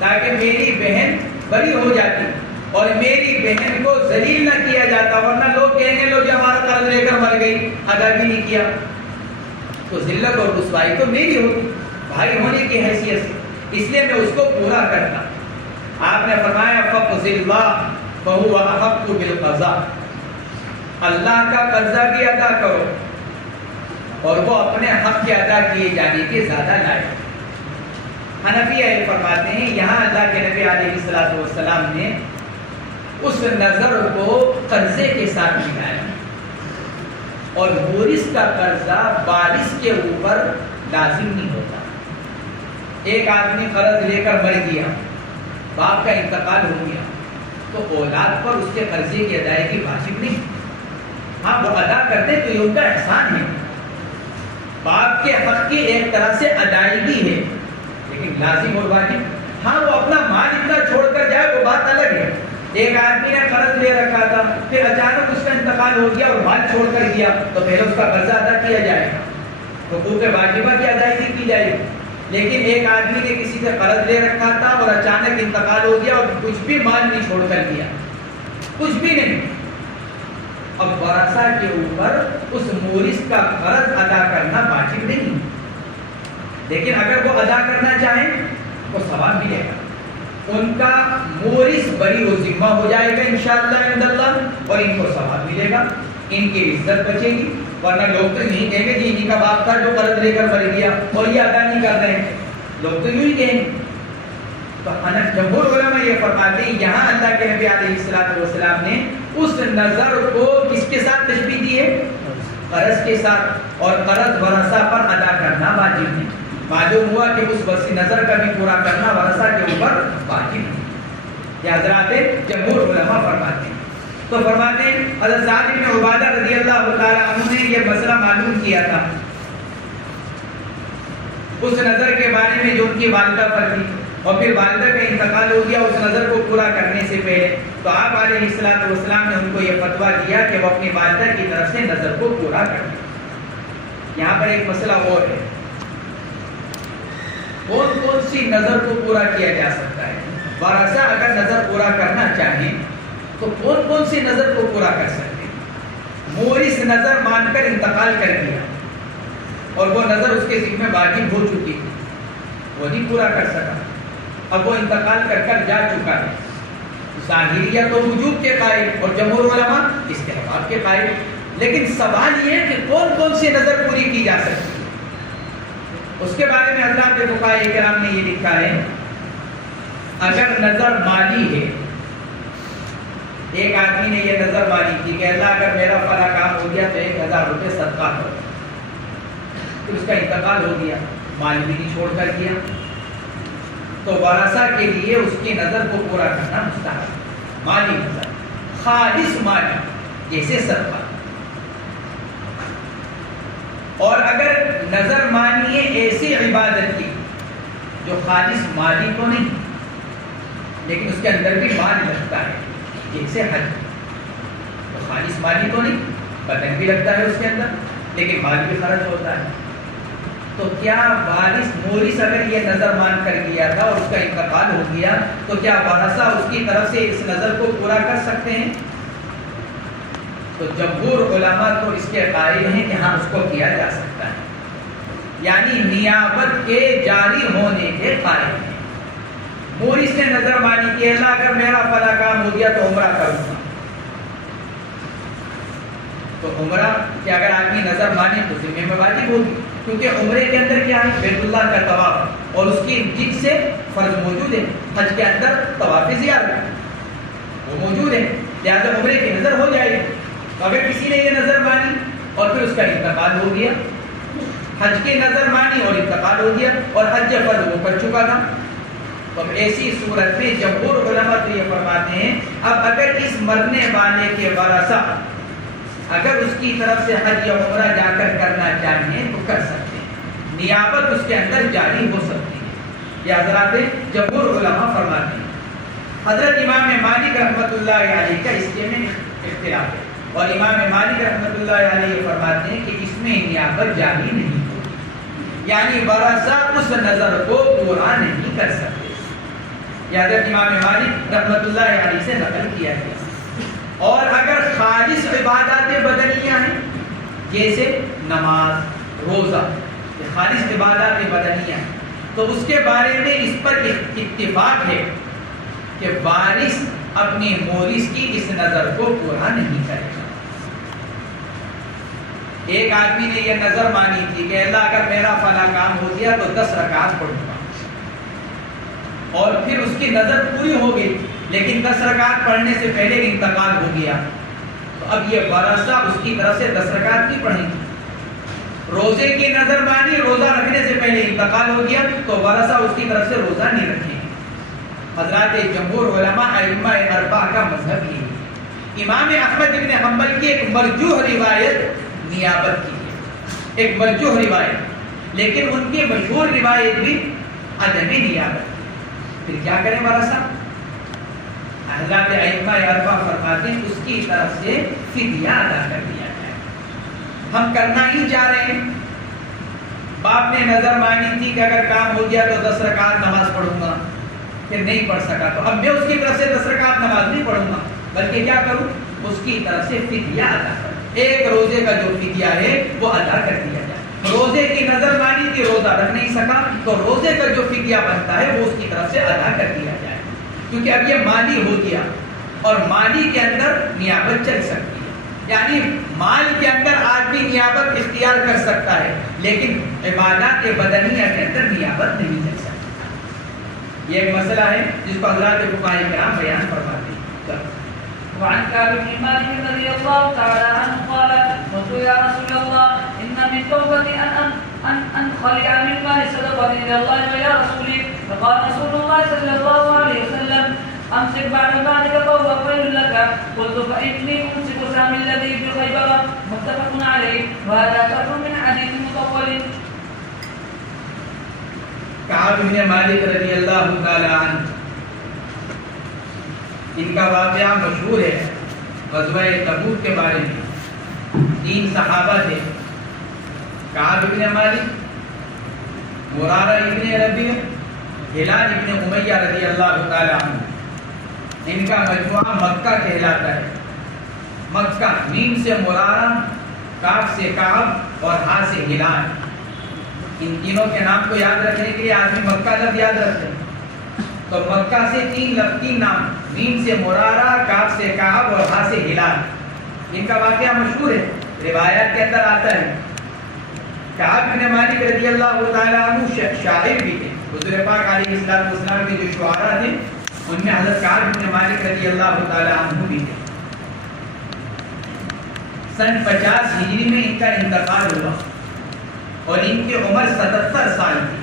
تاکہ میری بہن بری ہو جاتی اور میری بہن کو ذلیل نہ کیا جاتا، ورنہ لوگ کہیں گے لوگ جو ہمارا قرض لے کر مر گئی ادا بھی نہیں کیا تو ذلت اور رسوائی تو میری ہوتی بھائی ہونے کی حیثیت سے، اس لیے میں اس کو پورا کرتا. آپ نے فرمایا فَقْضِ اللَّهَ فَهُوَ أَحَقُّ بِالْقَضَاءِ. اللہ کا قرضہ بھی ادا کرو اور وہ اپنے حق کے ادا کیے جانے کے زیادہ لائق. حنفیہ یہ فرماتے ہیں یہاں اللہ کے نبی علیہ الصلوۃ والسلام نے اس نظر کو قرضے کے ساتھ ملایا، اور مورث کا قرضہ وارث کے اوپر لازم نہیں ہوتا. ایک آدمی قرض لے کر مر گیا، باپ کا انتقال ہو گیا تو اولاد پر اس کے قرضے کی ادائیگی واجب نہیں. ہاں وہ ادا کرتے تو یہ ان کا احسان ہے، باپ کے حق کی ایک طرح سے ادائیگی ہے، لیکن لازم اور واجب ہاں وہ اپنا مال اتنا چھوڑ کر جائے وہ بات ایک آدمی نے قرض لے رکھا تھا، پھر اچانک اس کا انتقال ہو گیا اور مال چھوڑ کر گیا، تو پہلے اس کا قرضہ ادا کیا جائے گا، حقوق واجبہ کی ادائیگی کی جائے گی۔ لیکن ایک آدمی نے کسی سے قرض لے رکھا تھا اور اچانک انتقال ہو گیا اور کچھ بھی مال نہیں چھوڑ کر گیا، کچھ بھی نہیں، اب ورثہ کے اوپر اس مورث کا قرض ادا کرنا واجب نہیں، لیکن اگر وہ ادا کرنا چاہیں تو ثواب ملے گا، ان کا مورث بری و ذمہ ہو جائے گا انشاءاللہ عند اللہ، اور ان کو ثواب ملے گا، ان کی عزت بچے گی، ورنہ لوگ تو نہیں کہیں گے جی انہی کا باپ تھا جو قرض لے کر مر گیا اور یہ ادا نہیں کر رہے ہیں، لوگ تو یوں ہی کہیں گے۔ تو جمہور علماء یہ فرماتے ہیں یہاں اللہ کے نبی علیہ السلام نے اس نظر کو کس کے ساتھ تشبیہ دی ہے؟ قرض کے ساتھ، اور قرض ورثہ پر ادا کرنا واجب ہے۔ معلوم ہوا کہ اس وصی نظر کا بھی پورا کرنا ورثہ کے اوپر واجب ہے، یہ حضرات جمہور علماء فرماتے ہیں۔ تو فرماتے ہیں حضرت سعد بن عبادہ رضی اللہ تعالیٰ عنہ نے یہ مسئلہ معلوم کیا تھا اس نظر کے بارے میں جو ان کی والدہ پر تھی، اور پھر والدہ کا انتقال ہو گیا اس نظر کو پورا کرنے سے پہلے، تو آپ علیہ السلام نے ان کو یہ فتویٰ دیا کہ وہ اپنی والدہ کی طرف سے نظر کو پورا کریں۔ یہاں پر ایک مسئلہ اور ہے، کون کون سی نظر کو پورا کیا جا سکتا ہے؟ ورثہ اگر نظر پورا کرنا چاہیں تو کون کون سی نظر کو پورا کر سکتے ہیں؟ مورث نظر مان کر انتقال کر دیا اور وہ نظر اس کے ذمہ واجب ہو چکی تھی، وہ نہیں پورا کر سکا، اب وہ انتقال کر کر جا چکا ہے، ظاہریہ تو وجوب کے قائل اور جمہور علماء استحباب کے قائل، لیکن سوال یہ ہے کہ کون کون سی نظر پوری کی جا سکتی ہے؟ اس کے بارے میں حضرات فقہاء کرام نے یہ لکھا ہے، اگر نظر مالی ہے، ایک آدمی نے یہ نظر مانی تھی کہ اللہ اگر میرا فلاں کام ہو گیا تو 1000 روپے صدقہ کرو، پھر اس کا انتقال ہو گیا، مال بھی نہیں چھوڑ کر گیا، تو ورثہ کے لیے اس کی نظر کو پورا کرنا مستحب، مالی نظر، خالص مالی جیسے صدقہ۔ اور اگر نظر مانی ہے ایسی عبادت کی جو خالص مالی تو نہیں لیکن اس کے اندر بھی مال لگتا ہے، جیسے حج، تو خالص مالی تو نہیں، بدن بھی لگتا ہے اس کے اندر لیکن مال بھی خرچ ہوتا ہے، تو کیا وارث مورث اگر یہ نظر مان کر گیا تھا اور اس کا انتقال ہو گیا تو کیا ورثہ اس کی طرف سے اس نظر کو پورا کر سکتے ہیں؟ تو جمہور علماء تو اس کے قائل ہیں کہ ہاں اس کو کیا جا سکتا ہے، یعنی نیابت کے جاری ہونے کے قائل ہیں۔ مورث نے نظر مانی کہ اللہ اگر میرا فلاں کام ہو گیا تو عمرہ کروں گا، تو عمرہ کہ اگر آدمی نظر مانے تو ذمہ میں واجب ہوگی، کیونکہ عمرے کے اندر کیا ہے؟ بیت اللہ کا طواف، اور اس کی جن سے فرض موجود ہے، حج کے اندر طواف زیارت وہ موجود ہے، لہٰذا عمرے کی نظر ہو جائے گی۔ تو اگر کسی نے یہ نظر مانی اور پھر اس کا انتقال ہو گیا، حج کی نظر مانی اور انتقال ہو گیا اور حج فرض وہ کر چکا تھا، تو ایسی صورت میں جمہور علماء تو یہ فرماتے ہیں اب اگر اس مرنے والے کے ورثہ اگر اس کی طرف سے حج یا عمرہ جا کر کرنا چاہیں تو کر سکتے ہیں، نیابت اس کے اندر جاری ہو سکتی ہے، یہ حضرات جمہور علماء فرماتے ہیں۔ حضرت امام مالک رحمۃ اللہ علیہ کا اس کے میں اختلاف ہے، اور امام مالک رحمۃ اللہ علیہ فرماتے ہیں کہ اس میں نیابت جاری نہیں ہوگی، یعنی ورثہ اس نظر کو پورا نہیں کر سکتے، یہ حضرت امام مالک رحمۃ اللہ علیہ سے نقل کیا گیا۔ اور اگر خالص عبادات بدنیہ ہیں جیسے نماز روزہ، یہ خالص عبادات بدنیہ ہیں، تو اس کے بارے میں اس پر اتفاق ہے کہ وارث اپنی مورث کی اس نظر کو پورا نہیں کرے گا۔ ایک آدمی نے یہ نظر مانی تھی کہ اللہ اگر میرا فلاں کام ہو گیا تو 10 رکعت پڑھوں گا، اور پھر اس کی نظر پوری ہو گئی لیکن 10 رکعت پڑھنے سے پہلے انتقال ہو گیا، تو اب یہ ورثہ اس کی طرف سے 10 رکعت نہیں پڑھیں گے۔ روزے کی نظر مانی، روزہ رکھنے سے پہلے انتقال ہو گیا تو ورثہ اس کی طرف سے روزہ نہیں رکھیں گے۔ حضرات جمہور علماء ائمہ اربعہ کا مذہب یہ ہے۔ امام احمد بن حنبل کی ایک مرجوح روایت نیابت کی ہے، ایک مرجوح روایت، لیکن ان کی مشہور روایت بھی عدم نیابت۔ پھر کیا کریں ورثہ؟ حضرات ائمہ اربعہ فرماتے ہیں اس کی طرف سے فدیہ ادا کر دیا جائے. ہم کرنا ہی چاہ رہے ہیں. باپ نے نظر مانی تھی کہ اگر کام ہو گیا تو 10 رکعت نماز پڑھوں گا, پھر نہیں پڑھ سکا تو اب میں اس کی طرف سے 10 رکعت نماز نہیں پڑھوں گا, بلکہ کیا کروں, اس کی طرف سے فدیہ ادا کروں. ایک روزے کا جو فدیہ ہے وہ ادا کر دیا جائے. روزے کی نظر مانی تھی, روزہ رکھ نہیں سکا, تو روزے کا جو فدیہ بنتا ہے وہ اس کی طرف سے ادا کر دیا جائے. کیونکہ اب یہ مالی ہو گیا اور مالی کے اندر نیابت چل سکتی ہے. یعنی مال کے اندر آدمی نیابت اختیار کر سکتا ہے, لیکن عبادات بدنیہ کے اندر نیابت نہیں چل سکتی. یہ ایک مسئلہ ہے جس کو حضرات فقہاء کرام بیان فرماتے ہیں. وعن كعب بن مالك رضي الله تعالى عنه قال قلت يا رسول الله إن من توبتي أن أنخلع من مال صدقة إلى الله وإلى رسوله, فقال رسول الله صلى الله عليه وسلم أمسك بعد مالك فهو خير لك. قلت فإني أمسك سامي الذي في خيبر, متفق عليه. وهذا شرح من حديث مطول. کعب بن مالک رضی اللہ تعالی عنہ, ان کا واقعہ مشہور ہے غزوہ تبوک کے بارے میں. 3 صحابہ تھے, کعب بن مالک, مرارہ ابن ربیع, ہلال ابن امیہ رضی اللہ تعالی عنہ. ان کا مجموعہ مکہ کہلاتا ہے. مکہ, میم سے مرارہ, کاف سے کعب اور ہا سے ہلال. ان تینوں کے نام کو یاد رکھنے کے لیے آدمی مکہ لفظ یاد رکھتے ہیں. تو مکہ سے 3 نام, میم سے مرارہ, کاف سے کعب اور ہا سے ہلال. ان کا واقعہ مشہور ہے, روایات کے اندر آتا ہے. کعب بن مالک رضی اللہ تعالی عنہ شاعر بھی تھے. حضور پاک علیہ السلام کے جو شعراء تھے ان میں حضرت کعب بن مالک رضی اللہ تعالی عنہ بھی تھے. سن 50 ہجری میں ان کا انتقال ہوا اور ان کی عمر 77 سال تھی.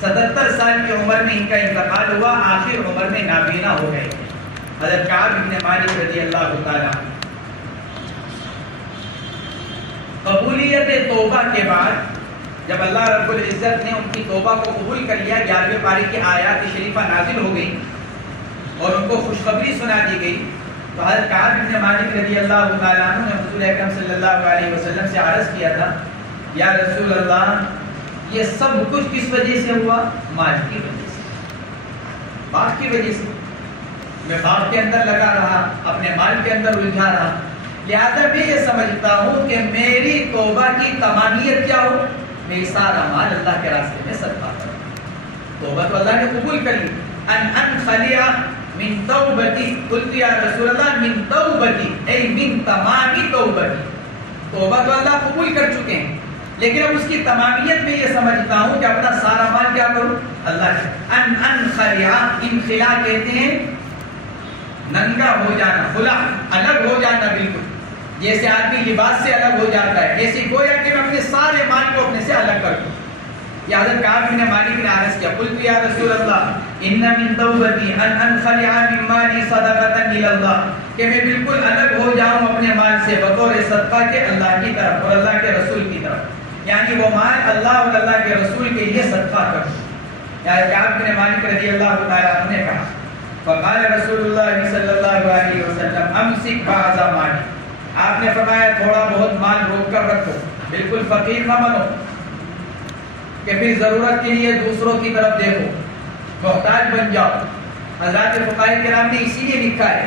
77 سال کی عمر میں ان کا انتقال ہوا, آخر عمر میں نابینا ہو گئے تھے حضرت کعب بن مالک رضی اللہ تعالی عنہ. قبولیت توبہ کے بعد جب اللہ رب العزت نے ان کی توبہ کو قبول کر لیا, 11ویں پارے کی آیات شریفہ نازل ہو گئی اور ان کو خوشخبری سنا دی گئی, تو حضرت کعب بن مالک رضی اللہ تعالی عنہ نے حضور اکرم صلی اللہ علیہ وسلم سے عرض کیا تھا, یا رسول اللہ, یہ سب کچھ کس وجہ سے ہوا؟ مال کی وجہ سے, باپ کی وجہ سے. میں باپ کے اندر لگا رہا, اپنے مال کے اندر الجھا رہا, لہذا میں یہ سمجھتا ہوں کہ میری توبہ کی تمامیت کیا ہو, میں سارا مال اللہ کے راستے میں صدقہ کروں. توبہ تو اللہ نے قبول کر لی. ان انخلع من توبتی, قلت یا رسول اللہ من توبتی ای من تمامی توبتی. توبہ تو اللہ قبول کر چکے ہیں, لیکن اب اس کی تمامیت میں یہ سمجھتا ہوں کہ اپنا سارا مال کیا کروں, اللہ کے. ان انخلع, انخلاء کہتے ہیں ننگا ہو جانا, خلا, الگ ہو جانا بالکل, جیسے آدمی لباس سے الگ ہو جاتا ہے, ایسے گویا کہ میں اپنے سارے مال کو اپنے سے الگ کر دوں. یہ حضرت کعب بن مالک نے عرض کیا, قلت یا رسول اللہ ان من توبتی ان انخلع من مالی صدقۃ الی اللہ, کہ میں بالکل الگ ہو جاؤں اپنے مال سے بطور صدقہ کے اللہ کی طرف اور اللہ کے رسول کی طرف, یعنی وہ مال اللہ اور اللہ کے رسول کے لیے صدقہ کروں. یا کعب بن مالک رضی اللہ تعالی عنہ نے کہا, فقال رسول اللہ صلی اللہ علیہ وسلم امسک بعض مالی, آپ نے فرمایا تھوڑا بہت مال روک کر رکھو, بالکل فقیر نہ بنو کہ پھر ضرورت کے لیے دوسروں کی طرف دیکھو, محتاج بن جاؤ. حضرات فقہاء کرام نے اسی لیے لکھا ہے,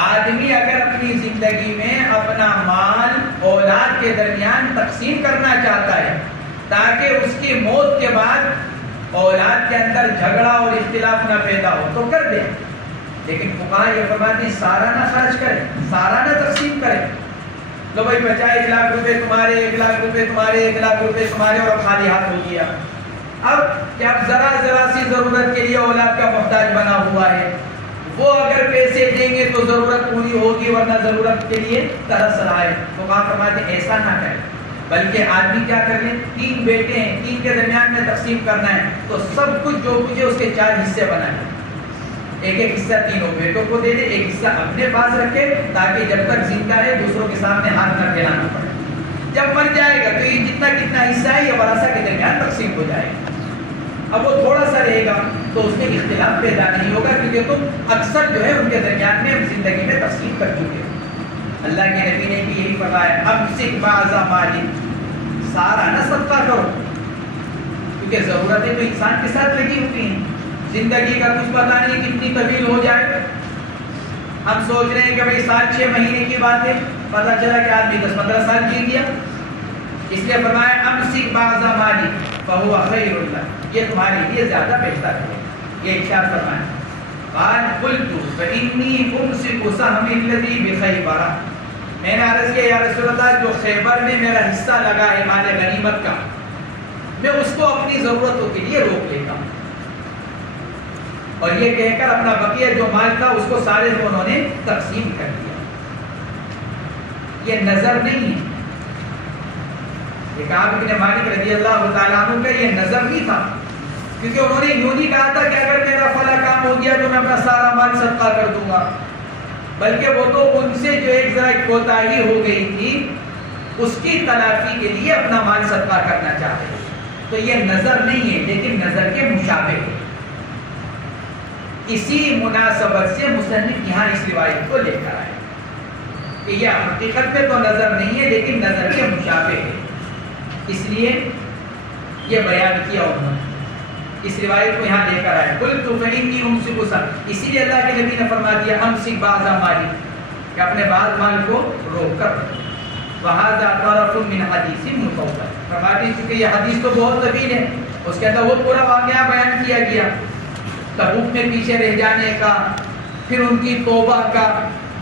آدمی اگر اپنی زندگی میں اپنا مال اولاد کے درمیان تقسیم کرنا چاہتا ہے تاکہ اس کی موت کے بعد اولاد کے اندر جھگڑا اور اختلاف نہ پیدا ہو تو کر دے, لیکن فقہاء یہ فرماتے ہیں سارا نہ خرچ کرے, سارا نہ تقسیم کرے. تو بھائی بچا 1 لاکھ روپے تمہارے, 1 لاکھ روپے تمہارے, 1 لاکھ روپے تمہارے, اور اب خالی ہاتھ ہو گیا. اب کیا ذرا سی ضرورت کے لیے اولاد کا محتاج بنا ہوا ہے, وہ اگر پیسے دیں گے تو ضرورت پوری ہوگی, ورنہ ضرورت کے لیے ترس رہا ہے. تو کہا فرماتے ہیں ایسا نہ کرے, بلکہ آدمی کیا کر لیں, 3 بیٹے ہیں, 3 کے درمیان میں تقسیم کرنا ہے, تو سب کچھ جو کچھ ہے اس کے 4 حصے بنائیں. ایک حصہ تینوں بیٹوں کو دے دے, ایک حصہ اپنے پاس رکھے تاکہ جب تک زندہ ہے دوسروں کے سامنے ہاتھ نہ پھیلانا پڑے. جب مر جائے گا تو یہ جتنا حصہ ہے یہ ورثہ کے درمیان تقسیم ہو جائے گا. اب وہ تھوڑا سا رہے گا تو اس میں اختلاف پیدا نہیں ہوگا کہ کیونکہ تم اکثر جو ہے ان کے درمیان میں زندگی میں تقسیم کر چکے ہو۔ اللہ کے نبی نے بھی یہی فرمایا امسک بعض مالک، سارا نہ صدقہ کرو، کیونکہ ضرورتیں تو انسان کے ساتھ لگی ہوتی ہیں، زندگی کا کچھ پتہ نہیں کتنی طویل ہو جائے۔ ہم سوچ رہے ہیں کہ بھئی 7-6 مہینے کی بات ہے، پتہ چلا کہ آدمی 10-15 سال جی گیا۔ اس لیے فرمایا امسک بعض مالک فہو خیر لک، یہ تمہارے لیے زیادہ بہتر ہے۔ یہ ارشاد فرمایا قال قلت فانی امسک سہمی الذی بخیبر، میں نے عرض کیا یا رسول اللہ جو خیبر میں میرا حصہ لگا ہے مال غنیمت کا، میں اس کو اپنی ضرورتوں کے لیے روک لیتا ہوں۔ اور یہ کہہ کر اپنا بقیہ جو مال تھا اس کو سارے کو انہوں نے تقسیم کر دیا۔ یہ نظر نہیں ہے، یہ کعب بن مالک رضی اللہ تعالیٰ عنہ کا یہ نظر نہیں تھا، کیونکہ انہوں نے یوں نہیں کہا تھا کہ اگر میرا فلاں کام ہو گیا تو میں اپنا سارا مال صدقہ کر دوں گا، بلکہ وہ تو ان سے جو ایک ذرا کوتاہی ہو گئی تھی اس کی تلافی کے لیے اپنا مال صدقہ کرنا چاہتے ہیں۔ تو یہ نظر نہیں ہے لیکن نظر کے مشابہ ہے۔ اسی مناسبت سے مصنف یہاں اس روایت کو لے کر آئے کہ یہ حقیقت میں تو نظر نہیں ہے لیکن نظر کے مشابہ ہے، اس لیے یہ بیان کیا انہوں نے، اس روایت کو یہاں لے کر آئے۔ قلت فإني أمسك، اسی لیے اللہ کے نبی نے فرما دیا امسک بعض مالک، کہ اپنے بعض مال کو روک کر رکھو۔ وهذا طرف من حدیث مطول، فرماتے ہیں چونکہ یہ حدیث تو بہت طویل ہے، اس کے اندر وہ پورا واقعہ بیان کیا گیا، تبوک میں پیچھے رہ جانے کا، پھر ان کی توبہ کا،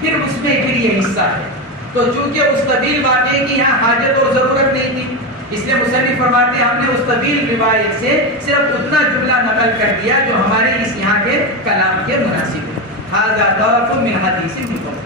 پھر اس میں پھر یہ حصہ ہے۔ تو چونکہ اس طویل واقعے کی یہاں حاجت اور ضرورت نہیں تھی، اس لیے مصنف فرماتے ہیں ہم نے اس طویل روایت سے صرف اتنا جملہ نقل کر دیا جو ہمارے اس یہاں کے کلام کے مناسب ہے۔ هذا طرف من حدیث مطول۔